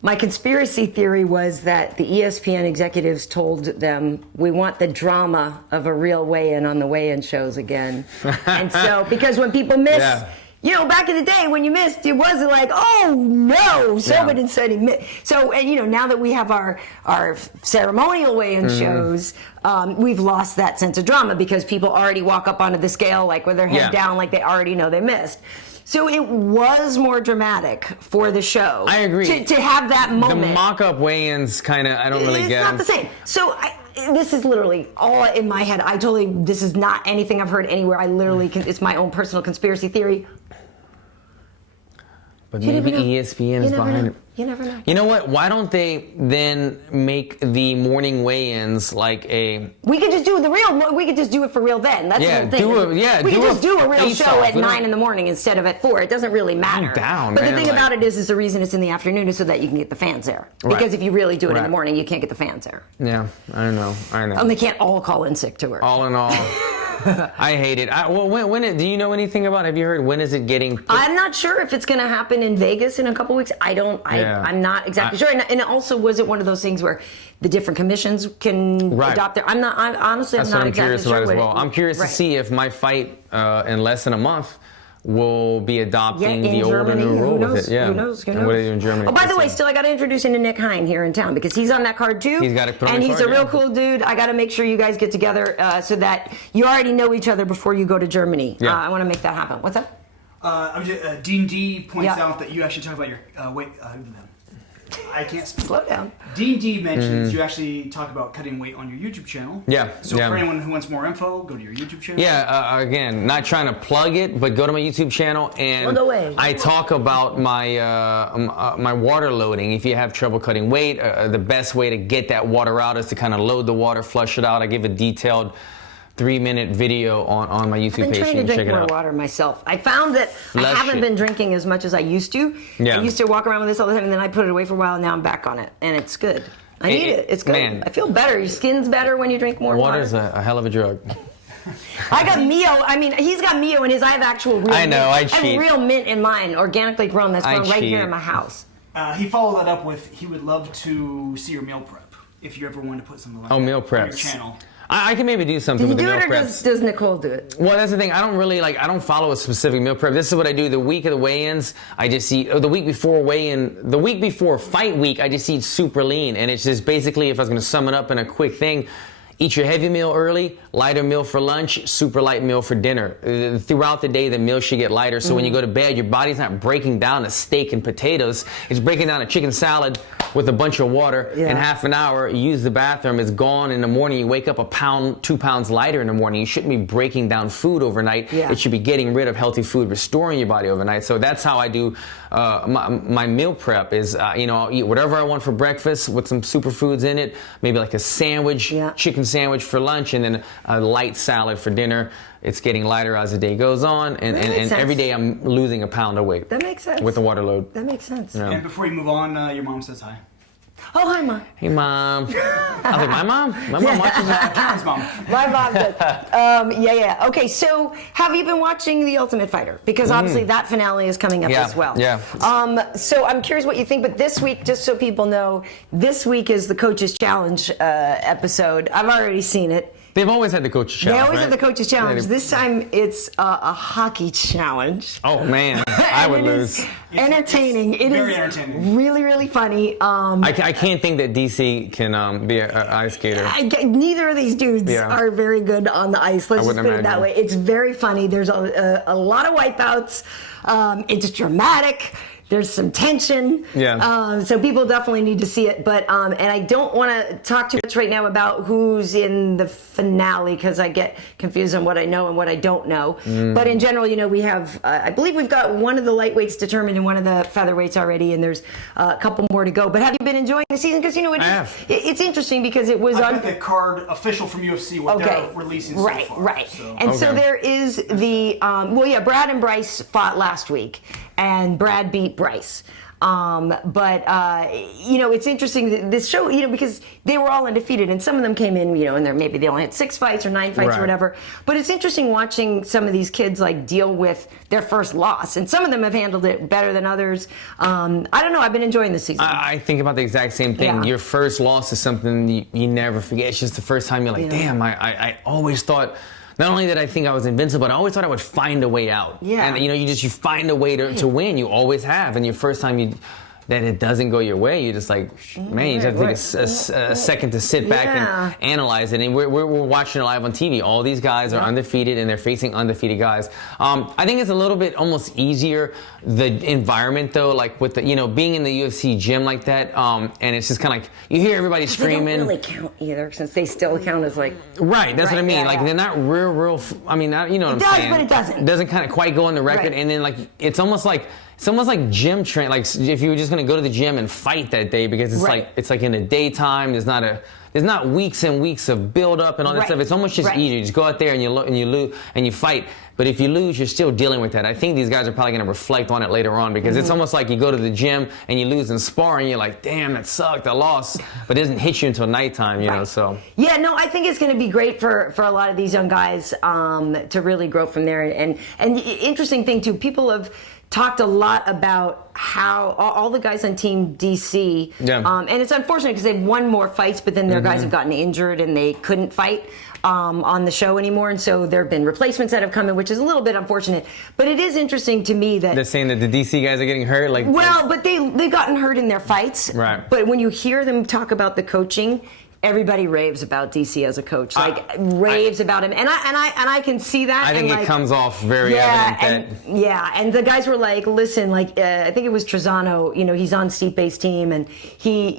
My conspiracy theory was that the ESPN executives told them, we want the drama of a real weigh-in on the weigh-in shows again. And so, because when people miss, back in the day when you missed, it wasn't like, oh no, somebody said he missed. So, now that we have our ceremonial weigh-in shows, we've lost that sense of drama because people already walk up onto the scale like with their head down, like they already know they missed. So it was more dramatic for the show. I agree. To have that moment. The mock-up weigh-ins kind of, I don't really get them. It's not the same. So this is literally all in my head. This is not anything I've heard anywhere. it's my own personal conspiracy theory. But maybe ESPN is behind it. You never know. You know what? Why don't they then make the morning weigh-ins like a... We could just do we could just do it for real then. That's the whole thing. We could just do a real show at 9 in the morning instead of at 4. It doesn't really matter. I'm down, but the thing about it is the reason it's in the afternoon is so that you can get the fans there. Because if you really do it in the morning, you can't get the fans there. Yeah, I know. And they can't all call in sick to work. All in all... I hate it. Do you know anything about it? Have you heard when is it getting I'm not sure if it's going to happen in Vegas in a couple weeks. I'm not exactly sure. And also, was it one of those things where the different commissions can adopt their... I'm not exactly sure. Curious about as well. I'm curious to see if my fight in less than a month will be adopting the old and new rule with it. Yeah. Who knows? What do they do in Germany? Oh, by the way, I got to introduce him to Nick Hein here in town because he's on that card too. He's got to put on and the he's card, a real cool dude. I got to make sure you guys get together so that you already know each other before you go to Germany. Yeah. I want to make that happen. What's that? Dean D points out that you actually talk about your weight. I can't speak. Slow down. D&D mentions you actually talk about cutting weight on your YouTube channel. Yeah. So for anyone who wants more info, go to your YouTube channel. Yeah, again, not trying to plug it, but go to my YouTube channel and I talk about my my water loading. If you have trouble cutting weight, the best way to get that water out is to kind of load the water, flush it out. I give a detailed 3-minute video on my YouTube page. I've been trying to drink more water myself. I found that I haven't been drinking as much as I used to. Yeah. I used to walk around with this all the time, and then I put it away for a while, and now I'm back on it, and it's good. I need it. It's good. Man. I feel better. Your skin's better when you drink more water. Water's a hell of a drug. I got Mio. I mean, he's got Mio in his. I have actual real I know, mint. I cheat. have real mint in mine, organically grown, that's grown right here in my house. He followed that up with, he would love to see your meal prep, if you ever wanted to put something like that meal on your preps. channel. I can maybe do something with the meal Do you do it, or preps. does Nicole do it? Well, that's the thing. I don't really I don't follow a specific meal prep. This is what I do. The week of the weigh-ins, I just eat. The week before weigh-in, the week before fight week, I just eat super lean. And it's just basically, if I was going to sum it up in a quick thing, eat your heavy meal early, lighter meal for lunch, super light meal for dinner. Throughout the day, the meal should get lighter. So when you go to bed, your body's not breaking down a steak and potatoes. It's breaking down a chicken salad with a bunch of water. In half an hour, you use the bathroom, it's gone. In the morning, you wake up 1 pound, 2 pounds lighter in the morning. You shouldn't be breaking down food overnight. It should be getting rid of healthy food, restoring your body overnight. So that's how I do my meal prep is, I'll eat whatever I want for breakfast with some superfoods in it, maybe like a sandwich, chicken sandwich for lunch, and then a light salad for dinner. It's getting lighter as the day goes on, and every day I'm losing 1 pound of weight. That makes sense. With the water load. That makes sense. And before you move on, your mom says hi. Oh, hi, Mom. Hey, Mom. I was like, my mom? My mom watches that? Karyn's mom. My mom does. Okay, so have you been watching The Ultimate Fighter? Because obviously that finale is coming up as well. Yeah. So I'm curious what you think, but this week, just so people know, this week is the Coach's Challenge episode. I've already seen it. They've always had the Coach's Challenge. They always right? have the Coach's Challenge. This time it's a hockey challenge. Oh, man. I would lose. Entertaining. It very is entertaining. really, really funny. I can't think that DC can be an ice skater. Neither of these dudes are very good on the ice. Let's just put it that way. It's very funny. There's a lot of wipeouts. It's dramatic. There's some tension. So people definitely need to see it. But and I don't want to talk too much right now about who's in the finale because I get confused on what I know and what I don't know. But in general, we have, I believe we've got one of the lightweights determined and one of the featherweights already, and there's a couple more to go. But have you been enjoying the season? Because it's interesting because it was I got the card official from UFC what they're releasing so far. Right. So. And so there is the Brad and Bryce fought last week, and Brad beat Bryce. It's interesting, this show, because they were all undefeated, and some of them came in, and maybe they only had 6 fights or 9 fights or whatever. But it's interesting watching some of these kids, deal with their first loss. And some of them have handled it better than others. I don't know. I've been enjoying this season. I think about the exact same thing. Your first loss is something you never forget. It's just the first time you're like, damn, I always thought... Not only did I think I was invincible, but I always thought I would find a way out. And you find a way to win. You always have. And your first time that it doesn't go your way, you're just like, man, you just have to take a second to sit back and analyze it. And we're watching it live on TV. All these guys are undefeated, and they're facing undefeated guys. I think it's a little bit almost easier, the environment though, like with the, being in the UFC gym like that, and it's just kind of like, you hear everybody screaming. They don't really count either, since they still count as right, that's what I mean. They're not real, I mean, you know what I'm saying. It does, but it doesn't. It doesn't kind of quite go on the record, and then it's almost like gym train, like if you were just going to go to the gym and fight that day, because it's like in the daytime. There's not weeks and weeks of build up and all that stuff. It's almost just easier. You just go out there and you lose and you fight. But if you lose, you're still dealing with that. I think these guys are probably going to reflect on it later on, because it's almost like you go to the gym and you lose in sparring. You're like, damn, that sucked. I lost. But it doesn't hit you until nighttime, you know. So I think it's going to be great for a lot of these young guys to really grow from there. And interesting thing too, people have talked a lot about how all the guys on Team DC, and it's unfortunate because they've won more fights, but then their guys have gotten injured and they couldn't fight on the show anymore, and so there have been replacements that have come in, which is a little bit unfortunate. But it is interesting to me that they're saying that the DC guys are getting hurt. But they've gotten hurt in their fights. Right. But when you hear them talk about the coaching everybody raves about DC as a coach, raves about him, and I can see that. I think it comes off very evident and the guys were like, listen, I think it was Trezano, he's on Stipe's team, and he,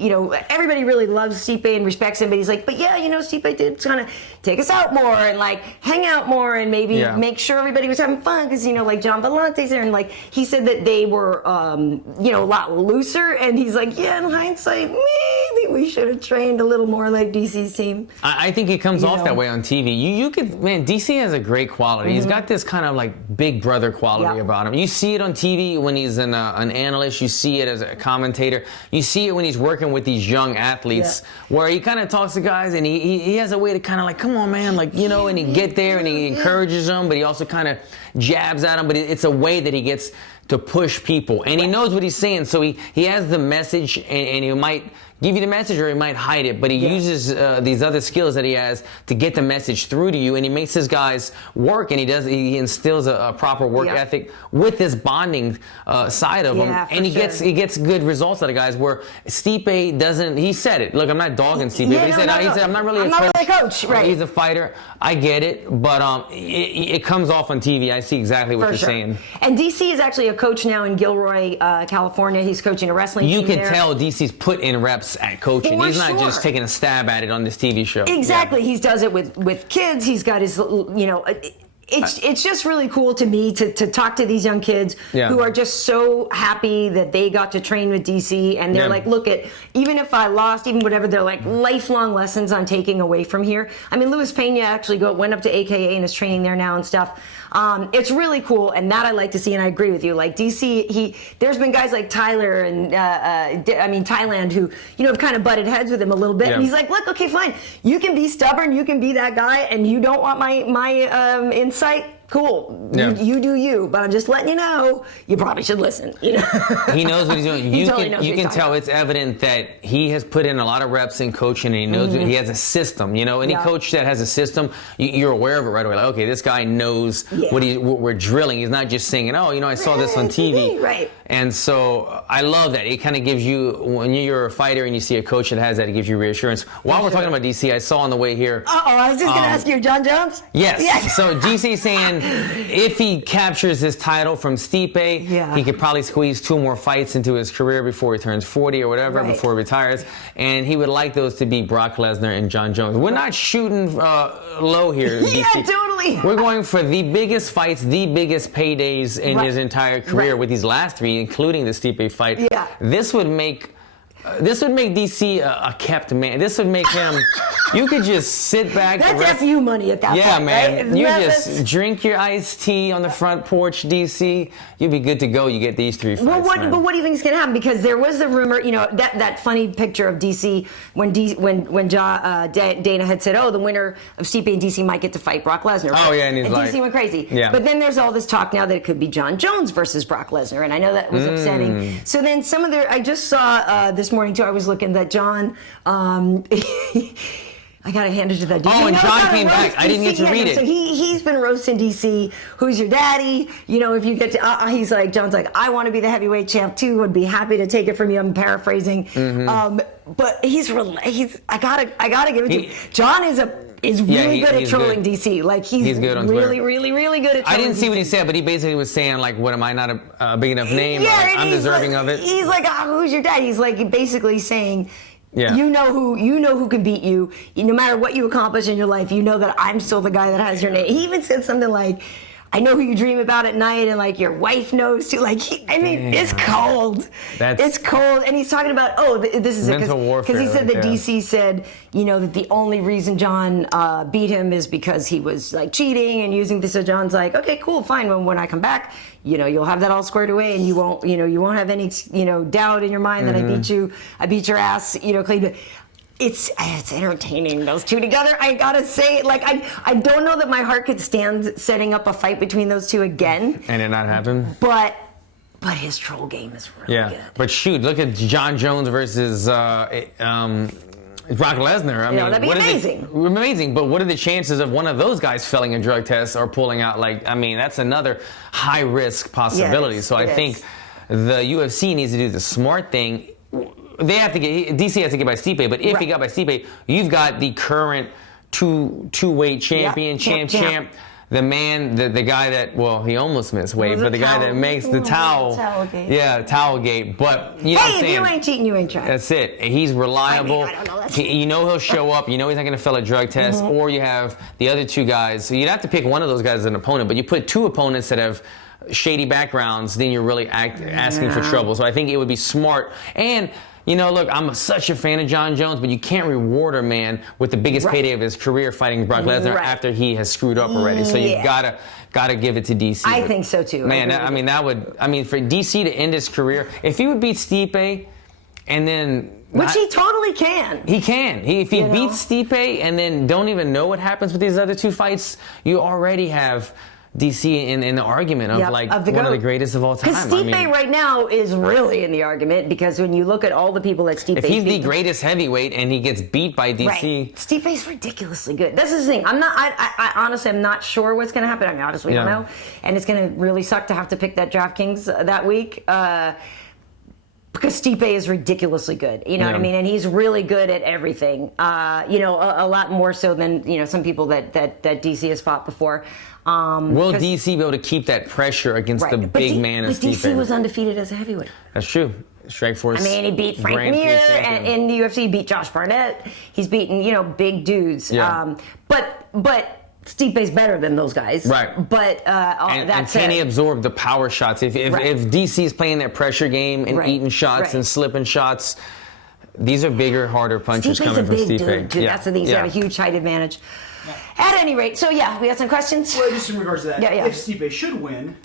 everybody really loves Stipe and respects him, but he's like, but Stipe did kind of take us out more and hang out more and maybe make sure everybody was having fun because John Volante's there, and he said that they were a lot looser, and he's like, in hindsight, maybe we should have trained a little more like DC's team. I think it comes off that way on TV. You could, DC has a great quality. He's got this kind of big brother quality about him. You see it on TV when he's an analyst. You see it as a commentator. You see it when he's working with these young athletes where he kind of talks to guys and he has a way to kind of come on, man, and he get there and he encourages them, but he also kind of jabs at them. But it's a way that he gets to push people, and he knows what he's saying. So he has the message, and he might give you the message or he might hide it, but he uses these other skills that he has to get the message through to you, and he makes his guys work, and he instills a proper work ethic with this bonding side of him, and he gets good results out of guys where Stipe doesn't. He said it. Look, I'm not dogging Stipe, but he said I'm not really a coach. Right. He's a fighter. I get it, but it comes off on TV. I see exactly what you're saying. And DC is actually a coach now in Gilroy, California. He's coaching a wrestling team there. You can tell DC's put in reps at coaching. He's not just taking a stab at it on this TV show. Exactly. He does it with kids. He's got his, it's just really cool to me to talk to these young kids who are just so happy that they got to train with DC, and they're look at, even if I lost, even whatever, they're lifelong lessons I'm taking away from here. I mean, Luis Pena actually went up to AKA and is training there now and stuff. It's really cool, and that I like to see, and I agree with you. DC, there's been guys like Tyler and Thailand who have kind of butted heads with him a little bit, and he's like, look, okay, fine, you can be stubborn, you can be that guy, and you don't want my insight. Cool. You do you, but I'm just letting you know, you probably should listen. He knows what he's doing. You can tell it's evident that he has put in a lot of reps in coaching, and he knows he has a system. Any coach that has a system, you're aware of it right away. Okay, this guy knows what we're drilling. He's not just saying, I saw this on TV. Right. And so I love that. It kind of gives you, when you're a fighter and you see a coach that has that, it gives you reassurance. While we're talking about DC, I saw on the way here. I was just going to ask you, John Jones? Yes. So DC saying if he captures his title from Stipe, he could probably squeeze 2 more fights into his career before he turns 40 or whatever, before he retires. And he would like those to be Brock Lesnar and John Jones. We're not shooting low here, DC. Yeah, totally. We're going for the biggest fights, the biggest paydays in his entire career with these last 3, including the Stipe fight. Yeah. This would make DC a kept man. This would make him. You could just sit back. That's FU money at that point. Yeah, man. Right? You just drink your iced tea on the front porch, DC. You'd be good to go. You get these 3 fights. But what do you think is going to happen? Because there was the rumor, that funny picture of DC when Dana had said, the winner of Stipe and DC might get to fight Brock Lesnar. Oh yeah, and DC went crazy. Yeah. But then there's all this talk now that it could be John Jones versus Brock Lesnar, and I know that was upsetting. So then I just saw this morning too. I was looking that John. I gotta hand it to that. Oh, and John came back. I didn't get to read it. So he's been roasting DC. Who's your daddy? If you get to, he's like, John's like, I want to be the heavyweight champ too. Would be happy to take it from you. I'm paraphrasing. But he's I gotta give it to him. John is really good at trolling good. DC. He's good on really, really, really good at trolling I didn't see DC. what he said, but he basically was saying, what, am I not a big enough name? Yeah, I'm deserving of it. He's like, who's your dad? He's basically saying, you know who can beat you. No matter what you accomplish in your life, you know that I'm still the guy that has your name. He even said something like, I know who you dream about at night, and your wife knows too. It's cold. It's cold, and he's talking about this is mental warfare. Because he said that DC said that the only reason John beat him is because he was cheating and using this. So John's like, okay, cool, fine. When I come back, you'll have that all squared away, and you won't have any doubt in your mind that I beat your ass, clean. It's entertaining, those 2 together. I gotta say, I don't know that my heart could stand setting up a fight between those 2 again. And it not happen. But his troll game is really good. But shoot, look at John Jones versus Brock Lesnar. I mean, that'd be amazing. Amazing, but what are the chances of one of those guys failing a drug test or pulling out? That's another high risk possibility. So I think the UFC needs to do the smart thing. they have to get DC has to get by Stipe, but if he got by Stipe, you've got the current two-weight champion, champ. The man, the guy that, well, he almost missed weight, but the guy that makes the towel. Towel gate. But, you know what I'm saying? If you ain't cheating, you ain't trying. That's it. He's reliable. I don't know. You know he'll show up. You know he's not going to fail a drug test. Or you have the other two guys. So you'd have to pick one of those guys as an opponent, but you put two opponents that have shady backgrounds, then you're really asking for trouble. So I think it would be smart. And, you know, look, I'm such a fan of Jon Jones, but you can't reward a man with the biggest payday of his career fighting Brock Lesnar after he has screwed up already. So you gotta give it to DC. I think so too. Man, for DC to end his career, if he would beat Stipe, and then which he totally can. He can. If he beats Stipe and then don't even know what happens with these other two fights, you already have DC in the argument of one of the greatest of all time. Because Stipe right now is really in the argument, because when you look at all the people that Stipe, if he's the greatest heavyweight and he gets beat by DC, Stipe's ridiculously good. This is the thing. I honestly am not sure what's going to happen. I mean, honestly, don't know, and it's going to really suck to have to pick that DraftKings that week. Because Stipe is ridiculously good, you know what I mean, and he's really good at everything. A lot more so than some people that DC has fought before. Will DC be able to keep that pressure against the big man of Stipe? DC was undefeated as a heavyweight. That's true. Strikeforce. I mean, he beat Frank Mir, and in the UFC, he beat Josh Barnett. He's beaten big dudes. Yeah. But Stipe's better than those guys. Right. But and can he absorb the power shots? If DC's playing that pressure game and eating shots and slipping shots, these are bigger, harder punches coming from Stipe. Dude, that's the thing. He's got a huge height advantage. Yeah. At any rate, so we had some questions. Well, just in regards to that, if Stipe should win,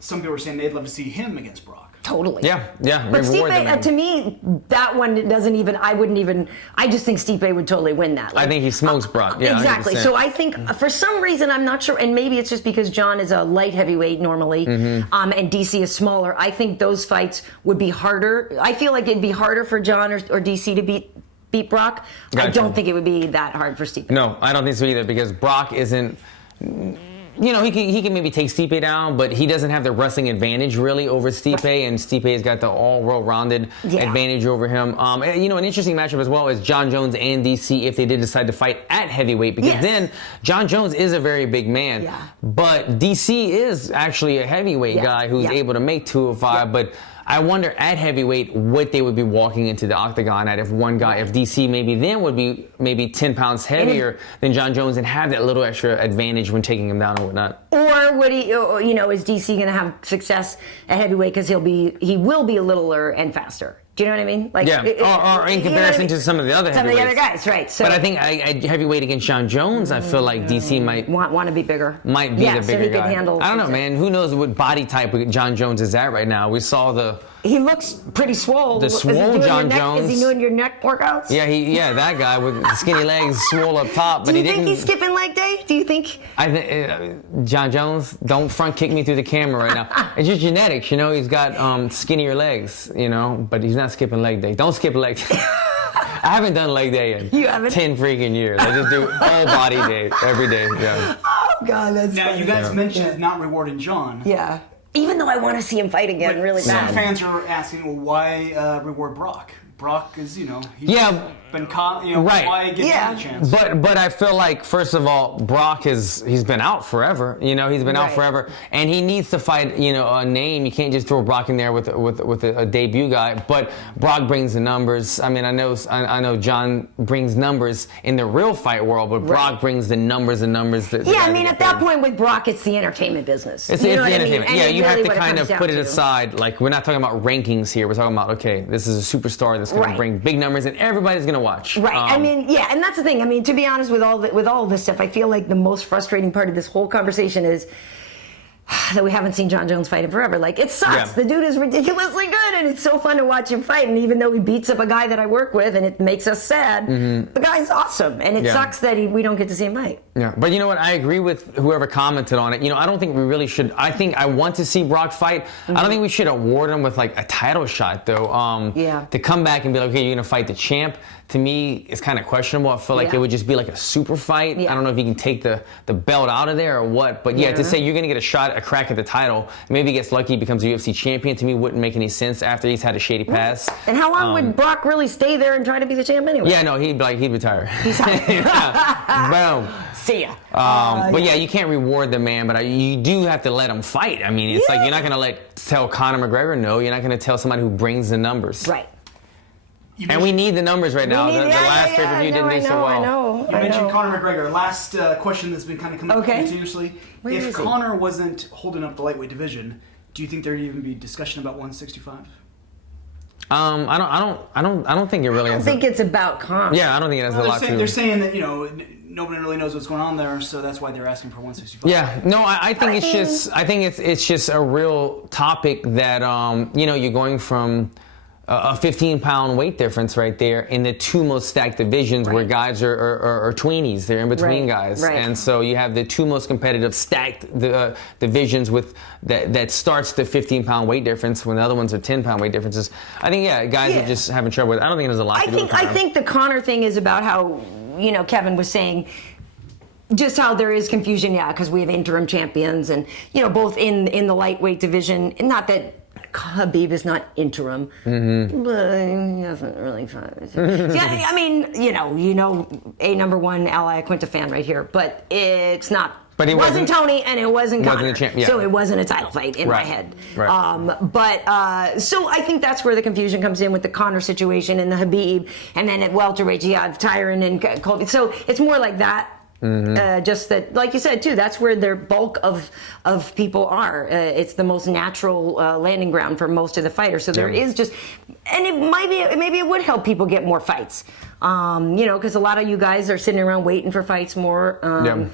some people are saying they'd love to see him against Brock. Totally. Yeah. But Stipe, to me, that one doesn't even. I just think Stipe would totally win that. I think he smokes Brock. Yeah, exactly. 100%. So I think for some reason, I'm not sure, and maybe it's just because Jon is a light heavyweight normally, and DC is smaller. I think those fights would be harder. I feel like it'd be harder for Jon or DC to beat Brock. Gotcha. I don't think it would be that hard for Stipe. No, I don't think so either, because Brock isn't. He can maybe take Stipe down, but he doesn't have the wrestling advantage really over Stipe, and Stipe has got the all-well-rounded advantage over him. An interesting matchup as well is Jon Jones and DC if they did decide to fight at heavyweight, because then Jon Jones is a very big man, but DC is actually a heavyweight guy who's able to make 205, but I wonder at heavyweight what they would be walking into the octagon at if DC would be maybe 10 pounds heavier than Jon Jones and have that little extra advantage when taking him down and whatnot. Or would he, is DC going to have success at heavyweight because he will be littler and faster? Do you know what I mean? Like, or in comparison to some of the other heavyweights. Some of the other guys, right. So, but I think heavyweight against Jon Jones, I feel like DC might want to be bigger. Might be the bigger so he guy. Can handle I don't know, man. Who knows what body type Jon Jones is at right now? We saw he looks pretty swole. The swole Jon Jones. Is he doing your neck workouts? Yeah, that guy with the skinny legs, swole up top. But Do you think he's skipping leg day? Do you think? I think Jon Jones, don't front kick me through the camera right now. It's just genetics, He's got skinnier legs, but he's not skipping leg day. Don't skip leg day. I haven't done leg day in 10 freaking years. I just do all body day every day. Yeah. Oh God, that's now funny. You guys mentioned not rewarding Jon. Yeah. Even though I want to see him fight again, really bad. Some fans are asking, well, why reward Brock? Brock is, he's been caught, why give him a chance? But I feel like, first of all, Brock he's been out forever. He's been out forever, and he needs to fight, a name. You can't just throw Brock in there with a debut guy. But Brock brings the numbers. I mean, I know Jon brings numbers in the real fight world, but Brock brings the numbers and numbers. At that point with Brock, it's the entertainment business. It's the entertainment. Yeah, you have to kind of put it aside. Like, we're not talking about rankings here. We're talking about, okay, this is a superstar that's going to bring big numbers, and everybody's going to watch. Right. And that's the thing. I mean, to be honest, with all this stuff, I feel like the most frustrating part of this whole conversation is that we haven't seen Jon Jones fight in forever. Like, it sucks. Yeah. The dude is ridiculously good, and it's so fun to watch him fight. And even though he beats up a guy that I work with, and it makes us sad, the guy's awesome. And it sucks that we don't get to see him fight. Yeah, but you know what? I agree with whoever commented on it. I don't think we really should. I want to see Brock fight. I don't think we should award him with like a title shot, though. To come back and be like, okay, you're gonna fight the champ. to me, is kind of questionable. I feel like it would just be like a super fight. I don't know if you can take the belt out of there or what. But to say you're going to get a crack at the title, maybe he gets lucky, becomes a UFC champion, to me wouldn't make any sense after he's had a shady past. And how long would Brock really stay there and try to be the champ anyway? Yeah, no, he'd retire. He's out. Boom. See ya. But you can't reward the man, but you do have to let him fight. I mean, it's like you're not going to tell Conor McGregor no. You're not going to tell somebody who brings the numbers. Right. And we need the numbers right now. The last pay-per-view didn't do so well. I know. You mentioned Conor McGregor. Last question that's been kind of coming up continuously. If Conor wasn't holding up the lightweight division, do you think there'd even be discussion about 165? I don't think it really. I don't think it's about Conor. Yeah, I don't think it has a lot to. They're saying that nobody really knows what's going on there, so that's why they're asking for 165. Yeah, no, I think it's just a real topic that you're going from a 15-pound weight difference right there in the two most stacked divisions where guys are tweenies. They're in between guys. Right. And so you have the two most competitive stacked divisions with that starts the 15-pound weight difference when the other ones are 10-pound weight differences. I think, guys are just having trouble with it. I don't think there's a lot to do with Conor. I think the Conor thing is about how, Kevin was saying, just how there is confusion, because we have interim champions and, both in the lightweight division. Not that Khabib is not interim, but he hasn't really fought. I mean, a number one Ally Quinta fan right here, but it's not. But it wasn't Tony, and it wasn't Conor, so it wasn't a title fight in my head. Right. So I think that's where the confusion comes in with the Conor situation and the Khabib, and then at welterweight you have Tyron and Colby. So it's more like that. Just that, like you said too, that's where their bulk of people are. It's the most natural landing ground for most of the fighters. So there is just, and maybe it would help people get more fights. Because a lot of you guys are sitting around waiting for fights more. I don't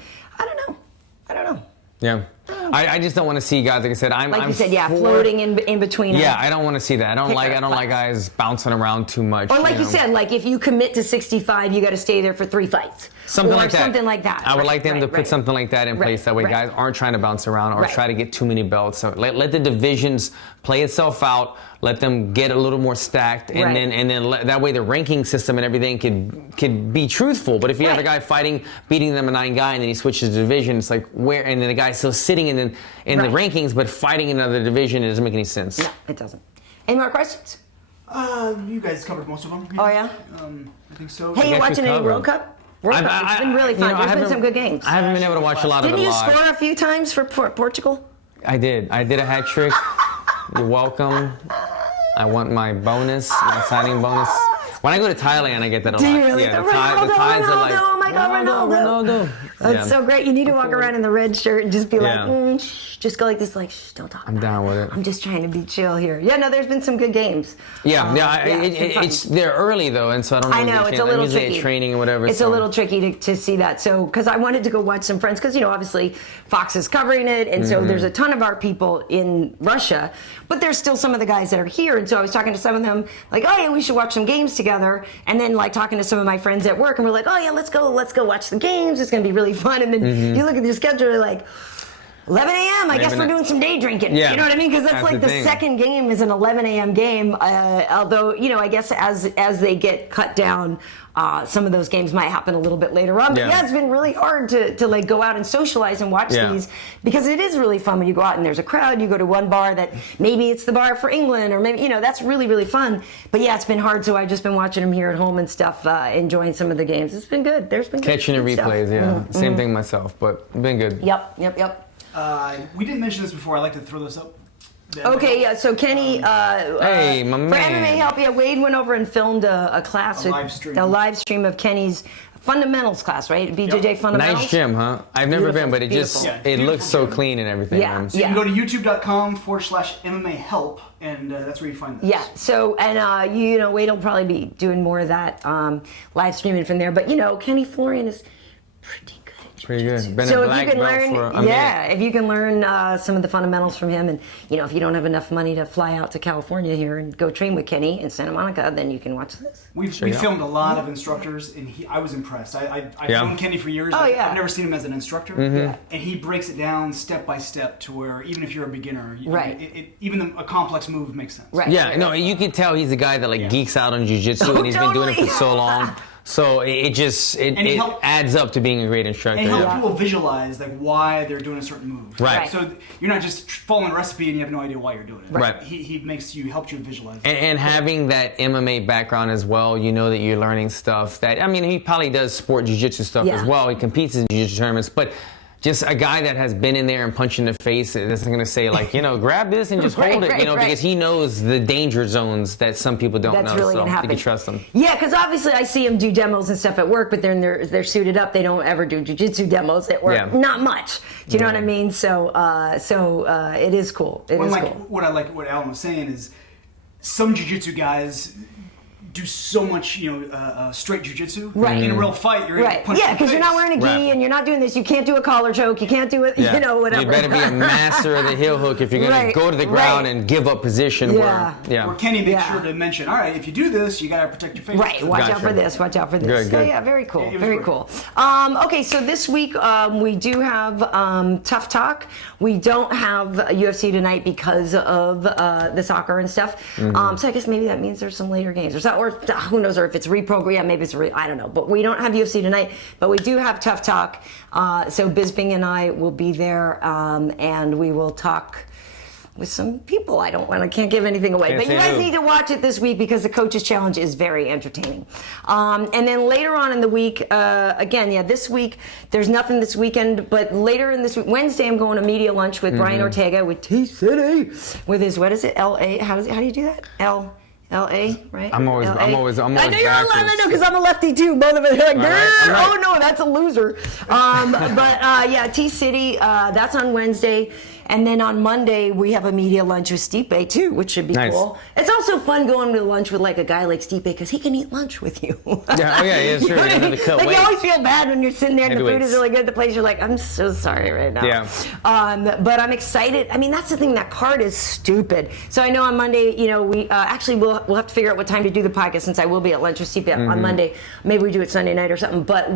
know. Yeah. I just don't want to see guys, like I said, I'm floating in between. Yeah, I don't want to see that. I don't like guys bouncing around too much. Or like you said, like if you commit to 65, you got to stay there for 3 fights. Something like that. I would like them to put something like that in place. That way guys aren't trying to bounce around or try to get too many belts. So let the divisions play itself out. Let them get a little more stacked, and then that way the ranking system and everything could be truthful. But if you have a guy beating them a 9 guy, and then he switches division, it's like where, and then the guy's still sitting in the rankings, but fighting in another division, it doesn't make any sense. No, it doesn't. Any more questions? You guys covered most of them. Oh yeah. I think so. Hey, you watching any World Cup? It's been really fun. There's been some good games. I haven't been able to watch a lot of it live. Didn't you score a few times for Portugal? I did. I did a hat trick. You're welcome. I want my bonus, my signing bonus. When I go to Thailand, I get that a lot. Do you really? Yeah, the Thais are like, oh my God, Ronaldo. That's so great. You need to walk around in the red shirt and just be like, just go like this, like, shh, don't talk about it. I'm down with it. I'm just trying to be chill here. Yeah, no, there's been some good games. They're early though, and so I don't know. I know, it's a little tricky. At training or whatever. It's a little tricky to see that. So, because I wanted to go watch some friends, because, obviously Fox is covering it, and so there's a ton of our people in Russia, but there's still some of the guys that are here, and so I was talking to some of them, like, oh yeah, we should watch some games together, and then like talking to some of my friends at work, and we're like, oh yeah, let's go watch the games. It's gonna be really fun. And then you look at your schedule, you're like, 11 a.m. I guess we're doing some day drinking. Yeah. You know what I mean? Because that's like the second game is an 11 a.m. game. Although, I guess as they get cut down, some of those games might happen a little bit later on. But it's been really hard to like go out and socialize and watch these, because it is really fun when you go out and there's a crowd. You go to one bar that maybe it's the bar for England, or maybe, that's really, really fun. But it's been hard. So I've just been watching them here at home and stuff, enjoying some of the games. It's been good. There's been catching the replays. Same thing myself, but been good. Yep. We didn't mention this before. I'd like to throw this up. Okay, so Kenny, hey, my man. For MMA Help, Wade went over and filmed a class, a live stream of Kenny's fundamentals class, right? BJJ fundamentals. Nice gym, huh? I've never been, but it looks so clean and everything. So you can go to youtube.com/MMA Help, and that's where you find this. Yeah. So, and Wade will probably be doing more of that live streaming from there. But Kenny Florian is pretty good. Pretty good. Been So a if you black can belt learn, for a minute. if you can learn some of the fundamentals from him, and if you don't have enough money to fly out to California here and go train with Kenny in Santa Monica, then you can watch this. We filmed a lot of instructors, and I was impressed. I've known Kenny for years. I've never seen him as an instructor, and he breaks it down step by step to where even if you're a beginner, even a complex move makes sense. Right. Yeah, no, you can tell he's a guy that geeks out on jiu-jitsu, and he's been doing it for so long. So it adds up to being a great instructor. And help people visualize why they're doing a certain move. Right. So you're not just following a recipe and you have no idea why you're doing it. Right. He helps you visualize. And having that MMA background as well, you know that you're learning stuff that, he probably does sport jiu-jitsu stuff as well. He competes in jiu-jitsu tournaments, but just a guy that has been in there and punched in the face isn't going to say grab this and just hold it, because he knows the danger zones that some people don't know. That's really going to happen. You can trust him. Yeah, because obviously I see him do demos and stuff at work, but then they're suited up. They don't ever do jiu-jitsu demos at work. Yeah. Not much. Do you know what I mean? So it is cool. What Alan was saying is some jiu-jitsu guys do so much, straight jiu-jitsu. Right. In a real fight, you're right. Yeah, because you're not wearing a gi and you're not doing this. You can't do a collar choke. You can't do it. Whatever. You better be a master of the heel hook if you're going to go to the ground and give up position. Where Kenny makes sure to mention, all right, if you do this, you got to protect your face. Right. Watch out for this. Watch out for this. Good, good. So yeah, very cool. Very cool. Okay, so this week we do have Tough Talk. We don't have UFC tonight because of the soccer and stuff. So I guess maybe that means there's some later games or who knows, or if it's reprogrammed, maybe it's I don't know. But we don't have UFC tonight, but we do have Tough Talk. So Bisbing and I will be there, and we will talk with some people. I can't give anything away, but you guys need to watch it this week because the Coaches Challenge is very entertaining. And then later on in the week, this week there's nothing this weekend, but later in this week, Wednesday, I'm going to media lunch with Bryant Ortega with T-City with his L.A. How do you do that? L.A., right? I'm always I know you're backwards. I know, because I'm a lefty too. Both of us are like, oh no, that's a loser. T-City, that's on Wednesday. And then on Monday, we have a media lunch with Stipe, too, which should be cool. It's also fun going to lunch with a guy like Stipe because he can eat lunch with you. It's true. You always feel bad when you're sitting there and the food is really good at the place. You're like, I'm so sorry right now. Yeah. But I'm excited. That's the thing. That card is stupid. So I know on Monday, we actually we'll have to figure out what time to do the podcast since I will be at lunch with Stipe on Monday. Maybe we do it Sunday night or something. But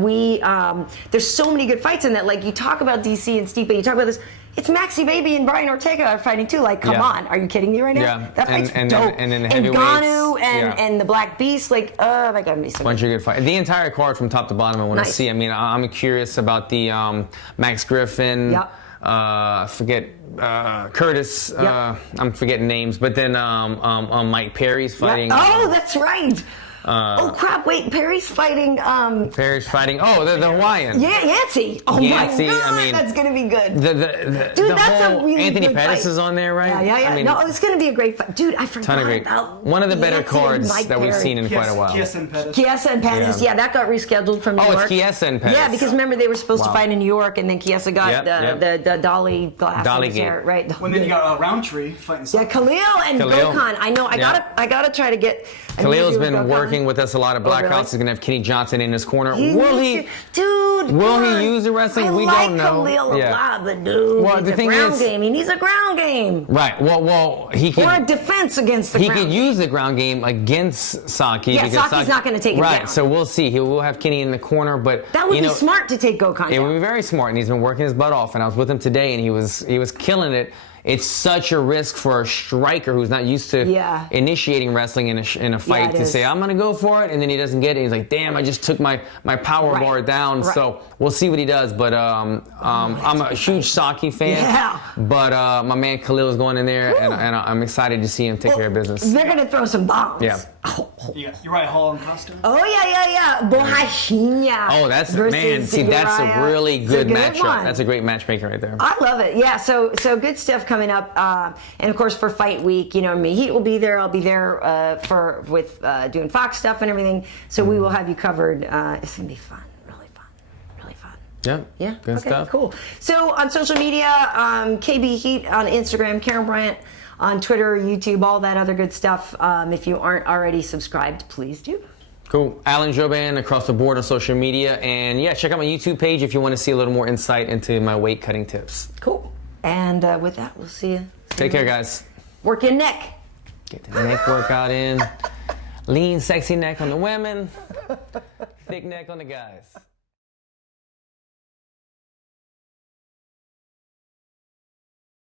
there's so many good fights in that. You talk about DC and Stipe, you talk about this. It's Maxi Baby and Brian Ortega are fighting too. Come on, are you kidding me right now? Yeah. That fight's dope. And then the and heavyweights. Ganu and the Black Beast, oh my God, so bunch of good fights. The entire card from top to bottom I want to see. I'm curious about the Max Griffin. Forget Curtis. I'm forgetting names, but then Mike Perry's fighting. Oh, that's right. Oh crap! Wait, Perry's fighting. Perry's fighting. Oh, the Hawaiian. Yeah, Yancey. Oh Yancey, my God, that's gonna be good. Dude, that's a really Anthony good Pettis fight. is on there, right? Yeah. No, it's gonna be a great fight, dude. I forgot about one of the better Yancey cards that we've seen in quite a while. Chiesa and Pettis. Chiesa and Pettis. Yeah, that got rescheduled from New York. Oh, it's Chiesa and Pettis. Yeah, because remember they were supposed to fight in New York, and then Chiesa got the dolly glass in his hair, right? When then you got Roundtree fighting. Yeah, Khalil and Gokhan. I know. I gotta try to get. Khalil's been working with us a lot of blackouts. He's gonna have Kenny Johnson in his corner. Will he use the wrestling? We don't know. Khalil a lot, but dude, well, the thing is, he needs a ground game. Right. Well, he could. Or a defense against the ground. He could use the ground game against Saki. Yeah, Saki's not going to take it down. Right. So we'll see. We'll have Kenny in the corner, but that would be smart to take Gokhan down. It would be very smart, and he's been working his butt off. And I was with him today, and he was killing it. It's such a risk for a striker who's not used to initiating wrestling in a fight to say, I'm going to go for it, and then he doesn't get it. He's like, damn, I just took my power bar down. Right. So we'll see what he does. But I'm a huge Saki fan. Yeah. But my man Khalil is going in there, and I'm excited to see him take care of business. They're going to throw some bombs. Yeah. Uriah Hall and Costa. Oh, yeah. Bohashinya. Oh, that's that's a really good matchup. That's a great matchmaker right there. I love it. Yeah, so good stuff coming up. And of course, for Fight Week, me, Heat will be there. I'll be there with doing Fox stuff and everything. So we will have you covered. It's going to be fun. Really fun. Yeah. Good stuff. Cool. So on social media, KB Heat on Instagram, Karyn Bryant on Twitter, YouTube, all that other good stuff. If you aren't already subscribed, please do. Cool. Alan Jouban across the board on social media. And yeah, check out my YouTube page if you want to see a little more insight into my weight cutting tips. Cool. And with that, we'll see you. Take care, guys. Work your neck. Get the neck workout in. Lean, sexy neck on the women. Thick neck on the guys.